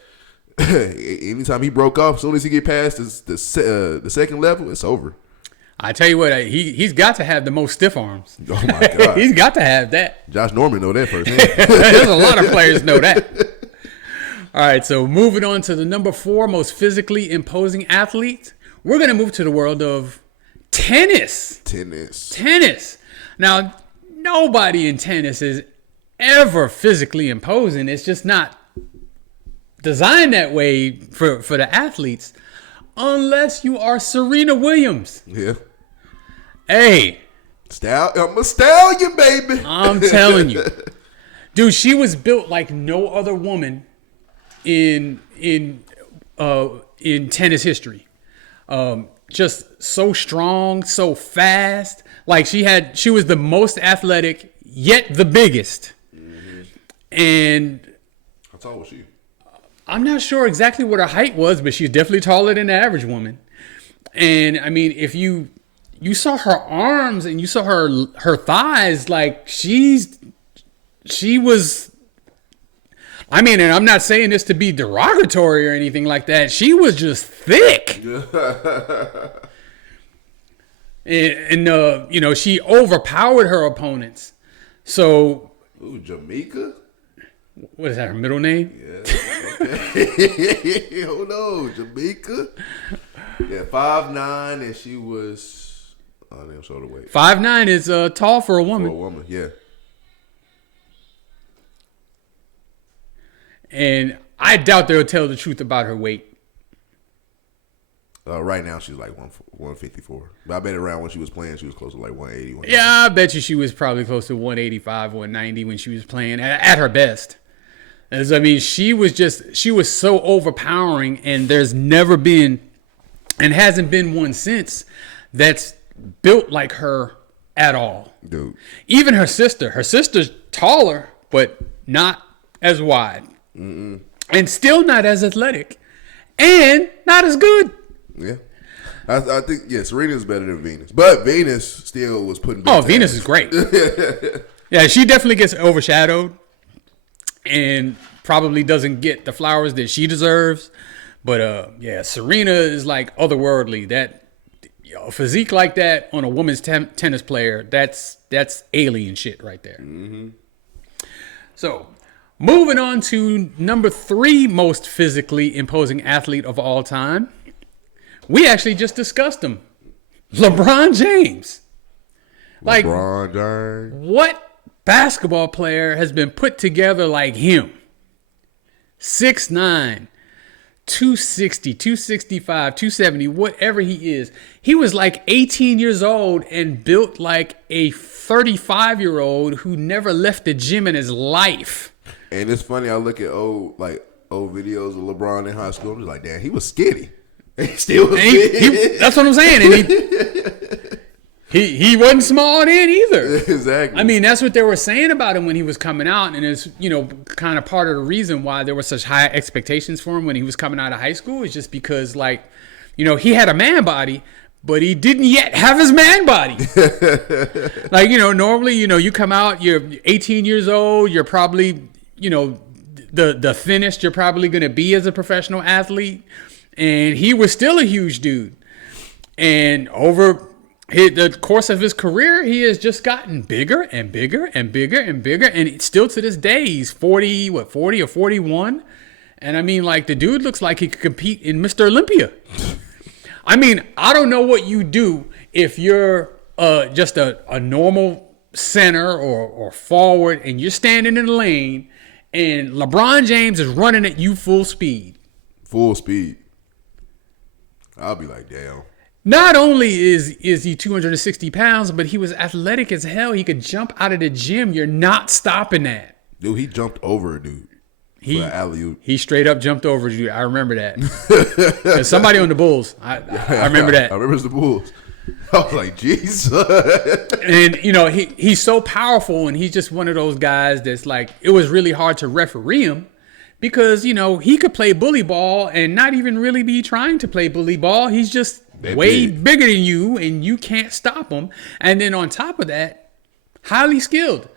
Anytime he broke off, as soon as he get past the second level, it's over. I tell you what, he's got to have the most stiff arms. Oh my God, he's got to have that. Josh Norman know that firsthand. There's a lot of players know that. All right, so moving on to the number 4 most physically imposing athlete, we're going to move to the world of tennis. Tennis. Now, nobody in tennis is ever physically imposing. It's just not designed that way for the athletes, unless you are Serena Williams. Yeah. Hey. I'm a stallion, baby. I'm telling you. Dude, she was built like no other woman in tennis history. Just so strong, so fast. Like she was the most athletic, yet the biggest. Mm-hmm. And how tall was she? I'm not sure exactly what her height was, but she's definitely taller than the average woman. And I mean, if you saw her arms and you saw her thighs, like she was, I mean, and I'm not saying this to be derogatory or anything like that. She was just thick. and she overpowered her opponents. So, ooh, Jamaica? What is that, her middle name? Yeah. Hold on, Jamaica. Yeah, 5'9", and she was damn shoulder weight. 5'9" is tall for a woman. For a woman, yeah. And I doubt they'll tell the truth about her weight. Right now, she's like 154. But I bet around when she was playing, she was close to like 180. Yeah, I bet you she was probably close to 185, 190 when she was playing at her best. As I mean, she was so overpowering, and there's never been, and hasn't been one since, that's built like her at all. Dude. Even her sister's taller, but not as wide. Mm-mm. And still not as athletic. And not as good. Yeah. I think, Serena's better than Venus. But Venus still was putting... Venus is great. Yeah, she definitely gets overshadowed and probably doesn't get the flowers that she deserves. But, Serena is like otherworldly. That physique like that on a woman's tennis player, that's alien shit right there. Mm-hmm. So, moving on to number 3 most physically imposing athlete of all time. We actually just discussed him. LeBron James. LeBron James. What basketball player has been put together like him? 6'9", 260, 265, 270, whatever he is. He was like 18 years old and built like a 35-year-old who never left the gym in his life. And it's funny, I look at old videos of LeBron in high school. I'm just like, damn, he was skinny. He still was skinny. That's what I'm saying. And he wasn't small then either. Exactly. I mean, that's what they were saying about him when he was coming out, and it's, kind of part of the reason why there were such high expectations for him when he was coming out of high school is just because, he had a man body, but he didn't yet have his man body. Normally, you come out, you're 18 years old, you're probably, the thinnest you're probably going to be as a professional athlete, and he was still a huge dude. And over the course of his career, he has just gotten bigger and bigger and bigger and bigger. And still to this day, he's 40 or 41. And I mean, the dude looks like he could compete in Mr. Olympia. I mean, I don't know what you do if you're just a normal center or forward and you're standing in the lane and LeBron James is running at you full speed. Full speed. I'll be like, damn. Not only is he 260 pounds, but he was athletic as hell. He could jump out of the gym. You're not stopping that. Dude, he jumped over a dude. He straight up jumped over a dude. I remember that. Somebody on the Bulls. I remember that. I remember the Bulls. I was like, Jesus. And, he's so powerful, and he's just one of those guys that's it was really hard to referee him. Because, he could play bully ball and not even really be trying to play bully ball. He's just way bigger than you, and you can't stop him. And then on top of that, highly skilled.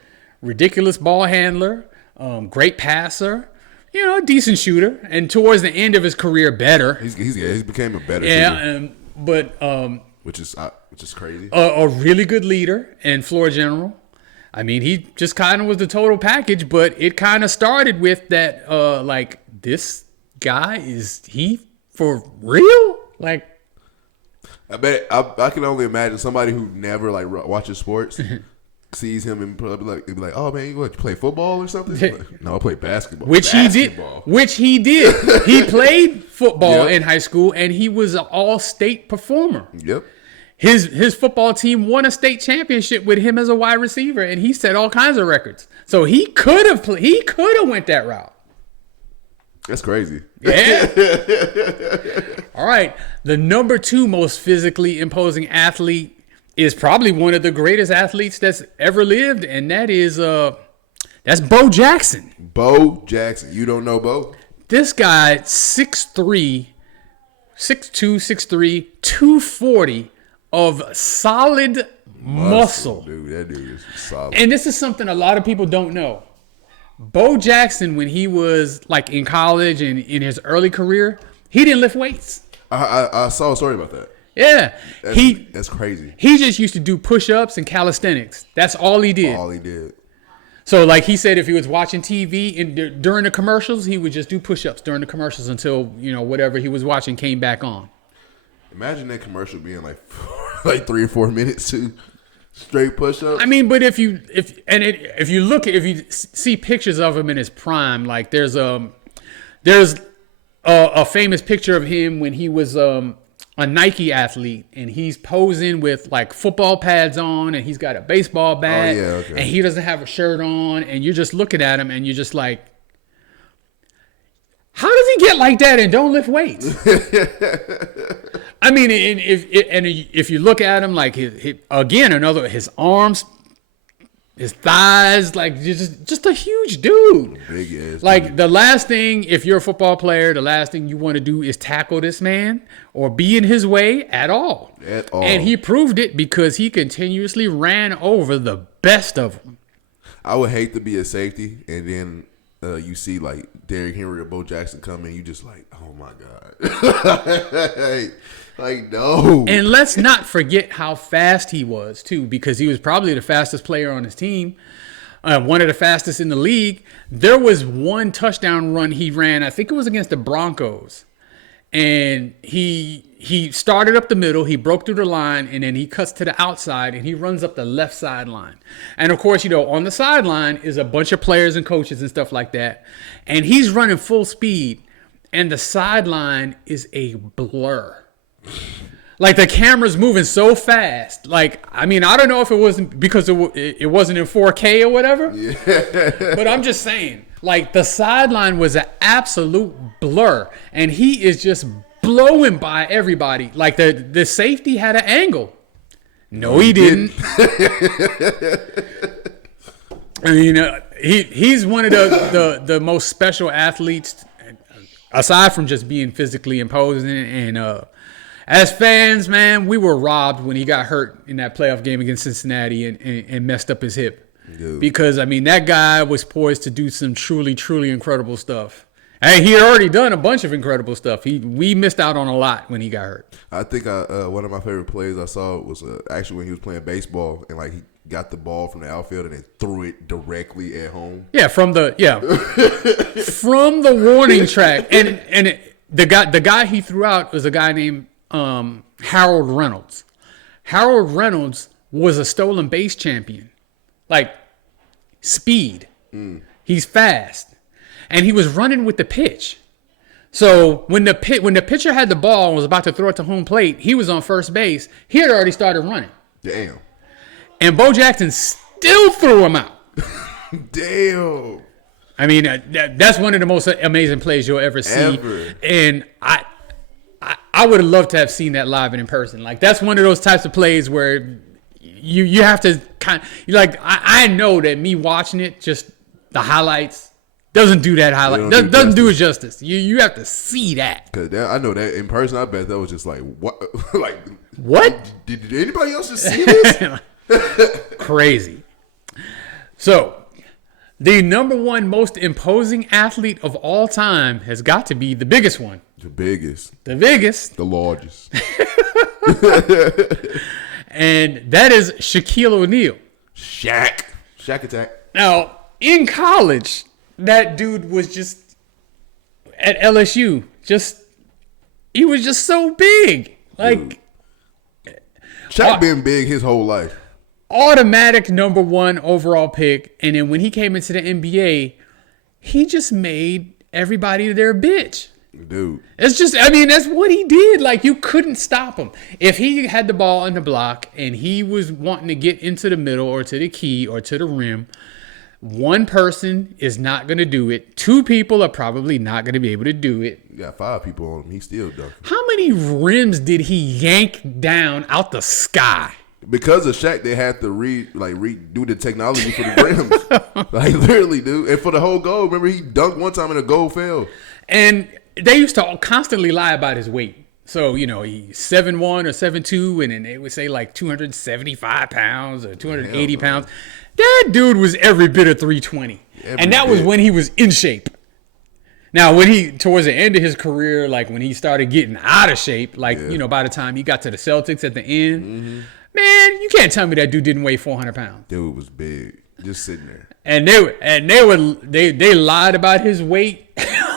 Ridiculous ball handler, great passer, decent shooter. And towards the end of his career, better. He became a better shooter. But which is crazy. A really good leader and floor general. I mean, he just kind of was the total package, but it kind of started with that, this guy, is he for real? I bet I can only imagine somebody who never watches sports sees him and probably be like, oh man, you play football or something? No, I play basketball. Which he did. He played football in high school, and he was an all-state performer. Yep. His football team won a state championship with him as a wide receiver, and he set all kinds of records. So he could have went that route. That's crazy. Yeah. All right. The number 2 most physically imposing athlete is probably one of the greatest athletes that's ever lived, and that's Bo Jackson. Bo Jackson. You don't know Bo? This guy, 6'3", 240 of solid muscle. Dude, that dude is solid. And this is something a lot of people don't know. Bo Jackson, when he was in college and in his early career, he didn't lift weights. I saw a story about that. Yeah. That's crazy. He just used to do push-ups and calisthenics. That's all he did. All he did. So he said if he was watching TV and during the commercials, he would just do push-ups during the commercials until, whatever he was watching came back on. Imagine that commercial being 3 or 4 minutes too. Straight push-ups. I mean, but if you see pictures of him in his prime, there's a famous picture of him when he was a Nike athlete, and he's posing with football pads on, and he's got a baseball bat, and he doesn't have a shirt on, and you're just looking at him, and you're just like, how does he get like that and don't lift weights? I mean, if you look at him, his arms, his thighs, just a huge dude. Big ass. The last thing, if you're a football player, the last thing you want to do is tackle this man or be in his way at all. At all. And he proved it because he continuously ran over the best of them. I would hate to be a safety, and then you see Derrick Henry or Bo Jackson come in, you just oh my God. No. And let's not forget how fast he was too, because he was probably the fastest player on his team. One of the fastest in the league. There was one touchdown run he ran, I think it was against the Broncos. And he started up the middle, he broke through the line, and then he cuts to the outside, and he runs up the left sideline. And of course, on the sideline is a bunch of players and coaches and stuff like that. And he's running full speed. and the sideline is a blur. Like the camera's moving so fast. Like, I mean, I don't know if it wasn't because it wasn't in 4K or whatever. Yeah. But I'm just saying, like the sideline was an absolute blur, and he is just blowing by everybody. Like the safety had an angle. No, he didn't. I mean, he's one of the most special athletes, aside from just being physically imposing. And as fans, man, we were robbed when he got hurt in that playoff game against Cincinnati and messed up his hip. Dude. Because, I mean, that guy was poised to do some truly, truly incredible stuff. And he had already done a bunch of incredible stuff. We missed out on a lot when he got hurt. I think one of my favorite plays I saw was actually when he was playing baseball and like he got the ball from the outfield and then threw it directly at home. Yeah, from the warning track. And the guy he threw out was a guy named Harold Reynolds. Harold Reynolds was a stolen base champion. Like speed. He's fast. And he was running with the pitch. So when the pitcher had the ball and was about to throw it to home plate, he was on first base. He had already started running. Damn. And Bo Jackson still threw him out. Damn. I mean, that's one of the most amazing plays you'll ever see. And I would have loved to have seen that live and in person. Like, that's one of those types of plays where you have to kind of, like, I know that me watching it, just the highlights, doesn't do that highlight. Doesn't do it justice. You have to see that. Because I know that in person, I bet that was just like, what? Like, what? Did anybody else just see this? Crazy. So, the number one most imposing athlete of all time has got to be the biggest one. The biggest. The largest. And that is Shaquille O'Neal. Shaq attack. Now, in college, that dude was just at LSU. He was just so big. Like, dude. Shaq been big his whole life. Automatic number one overall pick. And then when he came into the NBA, he just made everybody their bitch. Dude. It's just, I mean, that's what he did. Like, you couldn't stop him. If he had the ball on the block and he was wanting to get into the middle or to the key or to the rim, one person is not going to do it. Two people are probably not going to be able to do it. You got 5 people on him. He still dunking. How many rims did he yank down out the sky? Because of Shaq, they had to redo the technology for the rims. Like, literally, dude. And for the whole goal, remember he dunked one time and the goal fell. And they used to constantly lie about his weight. So, he's 7'1" or 7'2", and then they would say like 275 pounds or 280 pounds. That dude was every bit of 320. And that was when he was in shape. Now, towards the end of his career, like when he started getting out of shape, like, by the time he got to the Celtics at the end, man, you can't tell me that dude didn't weigh 400 pounds. Dude was big, just sitting there. And they lied about his weight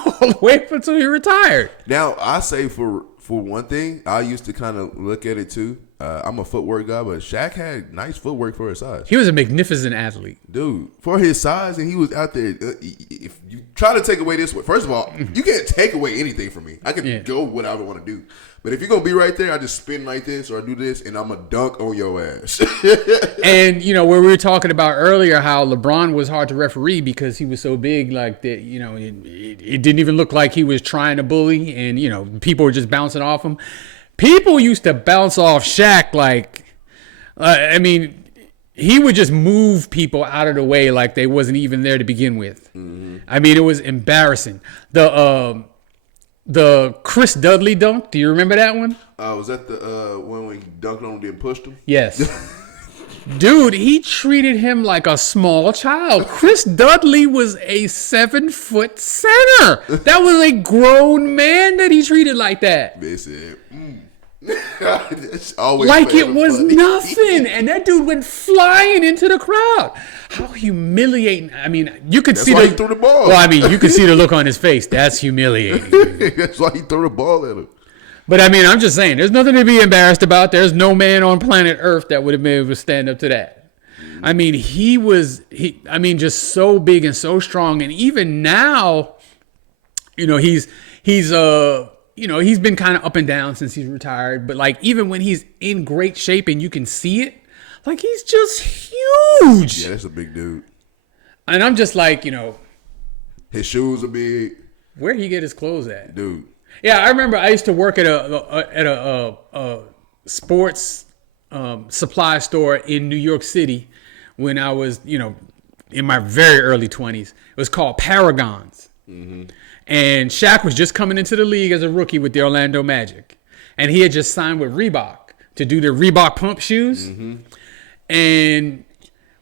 all the way up until he retired. Now, I say for one thing, I used to kind of look at it too. I'm a footwork guy, but Shaq had nice footwork for his size. He was a magnificent athlete. Dude, for his size, and he was out there. If you try to take away this, first of all, you can't take away anything from me. I can go whatever I want to do. But if you're going to be right there, I just spin like this or I do this, and I'm going to dunk on your ass. And, where we were talking about earlier how LeBron was hard to referee because he was so big, like that, it didn't even look like he was trying to bully, and, people were just bouncing off him. People used to bounce off Shaq like, he would just move people out of the way like they wasn't even there to begin with. Mm-hmm. I mean, it was embarrassing. The Chris Dudley dunk, do you remember that one? Was that the one when he dunked on him and pushed him? Yes. Dude, he treated him like a small child. Chris Dudley was a 7-foot center. That was a grown man that he treated like that. They said, like it was nothing. And that dude went flying into the crowd. How humiliating. I mean, you could see he threw the ball. Well, I mean, you could see the look on his face. That's humiliating. That's why he threw the ball at him. But I mean, I'm just saying, there's nothing to be embarrassed about. There's no man on planet Earth that would have been able to stand up to that. I mean, he just so big and so strong. And even now, he's he's he's been kind of up and down since he's retired. But like even when he's in great shape and you can see it, like he's just huge. Yeah, that's a big dude. And I'm just like, his shoes are big. Where he get his clothes at, dude? Yeah, I remember I used to work at a sports supply store in New York City when I was, in my very early 20s. It was called Paragons. Mm-hmm. And Shaq was just coming into the league as a rookie with the Orlando Magic. And he had just signed with Reebok to do the Reebok pump shoes. Mm-hmm. And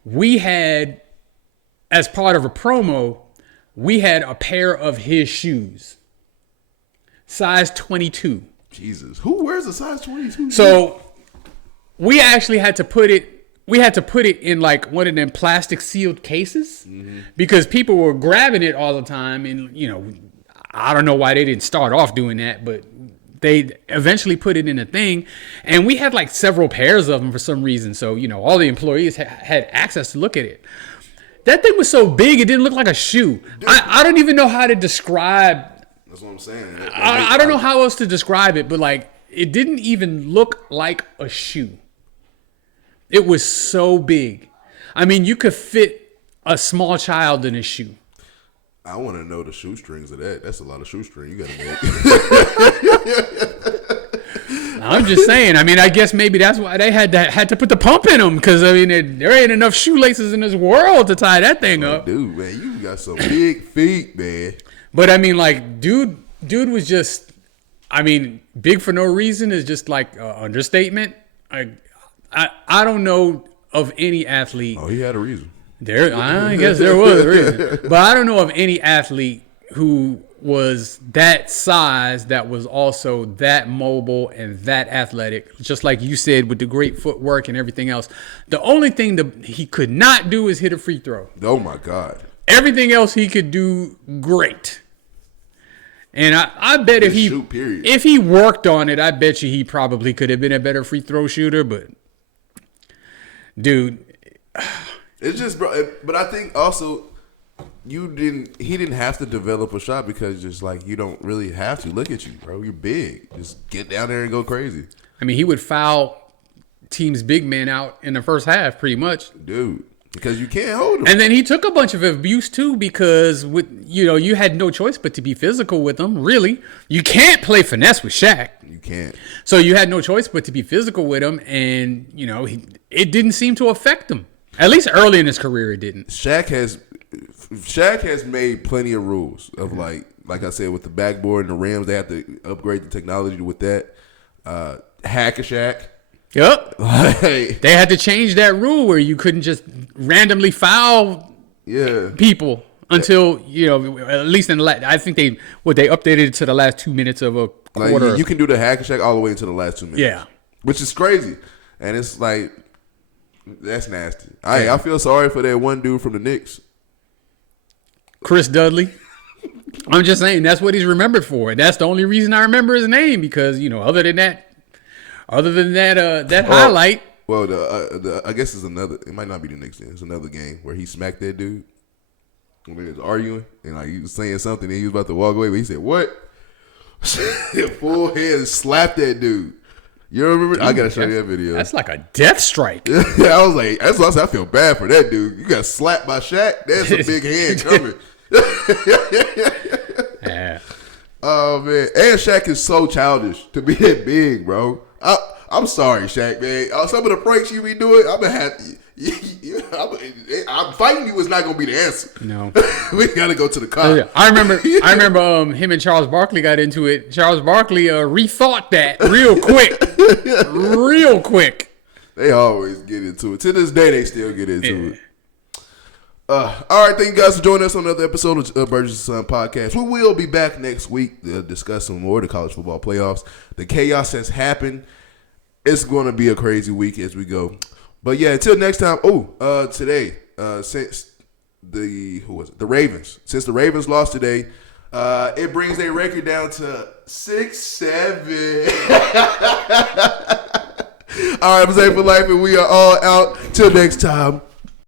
we had, as part of a promo, we had a pair of his shoes. Size 22. Jesus. Who wears a size 22? So we actually had to put it in like one of them plastic sealed cases because people were grabbing it all the time. And, I don't know why they didn't start off doing that, but they eventually put it in a thing. And we had like several pairs of them for some reason. So, all the employees had access to look at it. That thing was so big, it didn't look like a shoe. I don't even know how to describe. That's what I'm saying. I don't know how else to describe it, but like it didn't even look like a shoe. It was so big. I mean, you could fit a small child in a shoe. I want to know the shoestrings of that. That's a lot of shoestring you got to make. I'm just saying. I mean, I guess maybe that's why they had to put the pump in them because I mean, there ain't enough shoelaces in this world to tie that thing up. Dude, man, you got some big feet, man. But I mean, like, dude was just, I mean, big for no reason is just like an understatement. I don't know of any athlete. Oh, he had a reason. I guess there was a reason. But I don't know of any athlete who was that size that was also that mobile and that athletic. Just like you said, with the great footwork and everything else. The only thing that he could not do is hit a free throw. Oh, my God. Everything else he could do great. And I bet if he worked on it, I bet you he probably could have been a better free throw shooter. But, dude, it's just, bro. But I think also he didn't have to develop a shot because just like you don't really have to. Look at you, bro. You're big. Just get down there and go crazy. I mean, he would foul teams' big men out in the first half, pretty much, dude. Because you can't hold him. And then he took a bunch of abuse too because you had no choice but to be physical with him. Really, you can't play finesse with Shaq. You can't. So you had no choice but to be physical with him, and it didn't seem to affect him. At least early in his career, it didn't. Shaq has made plenty of rules of like I said with the backboard and the rims. They have to upgrade the technology with that. Hack a Shaq. Yep. They had to change that rule where you couldn't just randomly foul people until, at least in the I think they updated it to the last 2 minutes of a quarter. Like you can do the hack and shack all the way into the last 2 minutes. Yeah. Which is crazy. And it's like, that's nasty. I feel sorry for that one dude from the Knicks. Chris Dudley. I'm just saying that's what he's remembered for. That's the only reason I remember his name because, other than that highlight. Well, I guess it's another. It might not be the Knicks. It's another game where he smacked that dude when they was arguing and like he was saying something and he was about to walk away, but he said, "What?" Full head slapped that dude. You remember? I gotta show you that video. That's like a death strike. Yeah, I was like, that's what I said. I feel bad for that dude. You got slapped by Shaq. That's a big hand coming. Yeah. Oh man, and Shaq is so childish to be that big, bro. I'm sorry, Shaq, man. Some of the pranks you be doing, I'm gonna have to. I'm fighting you is not gonna be the answer. No, we gotta go to the car. I remember him and Charles Barkley got into it. Charles Barkley rethought that real quick. They always get into it. To this day, they still get into it. All right, thank you guys for joining us on another episode of Burgess&son Podcast. We will be back next week to discuss some more of the college football playoffs. The chaos has happened. It's going to be a crazy week as we go. But yeah, until next time. Today, since the Ravens. Since the Ravens lost today, it brings their record down to 6-7. All right, I'm Zay for life, and we are all out. Till next time.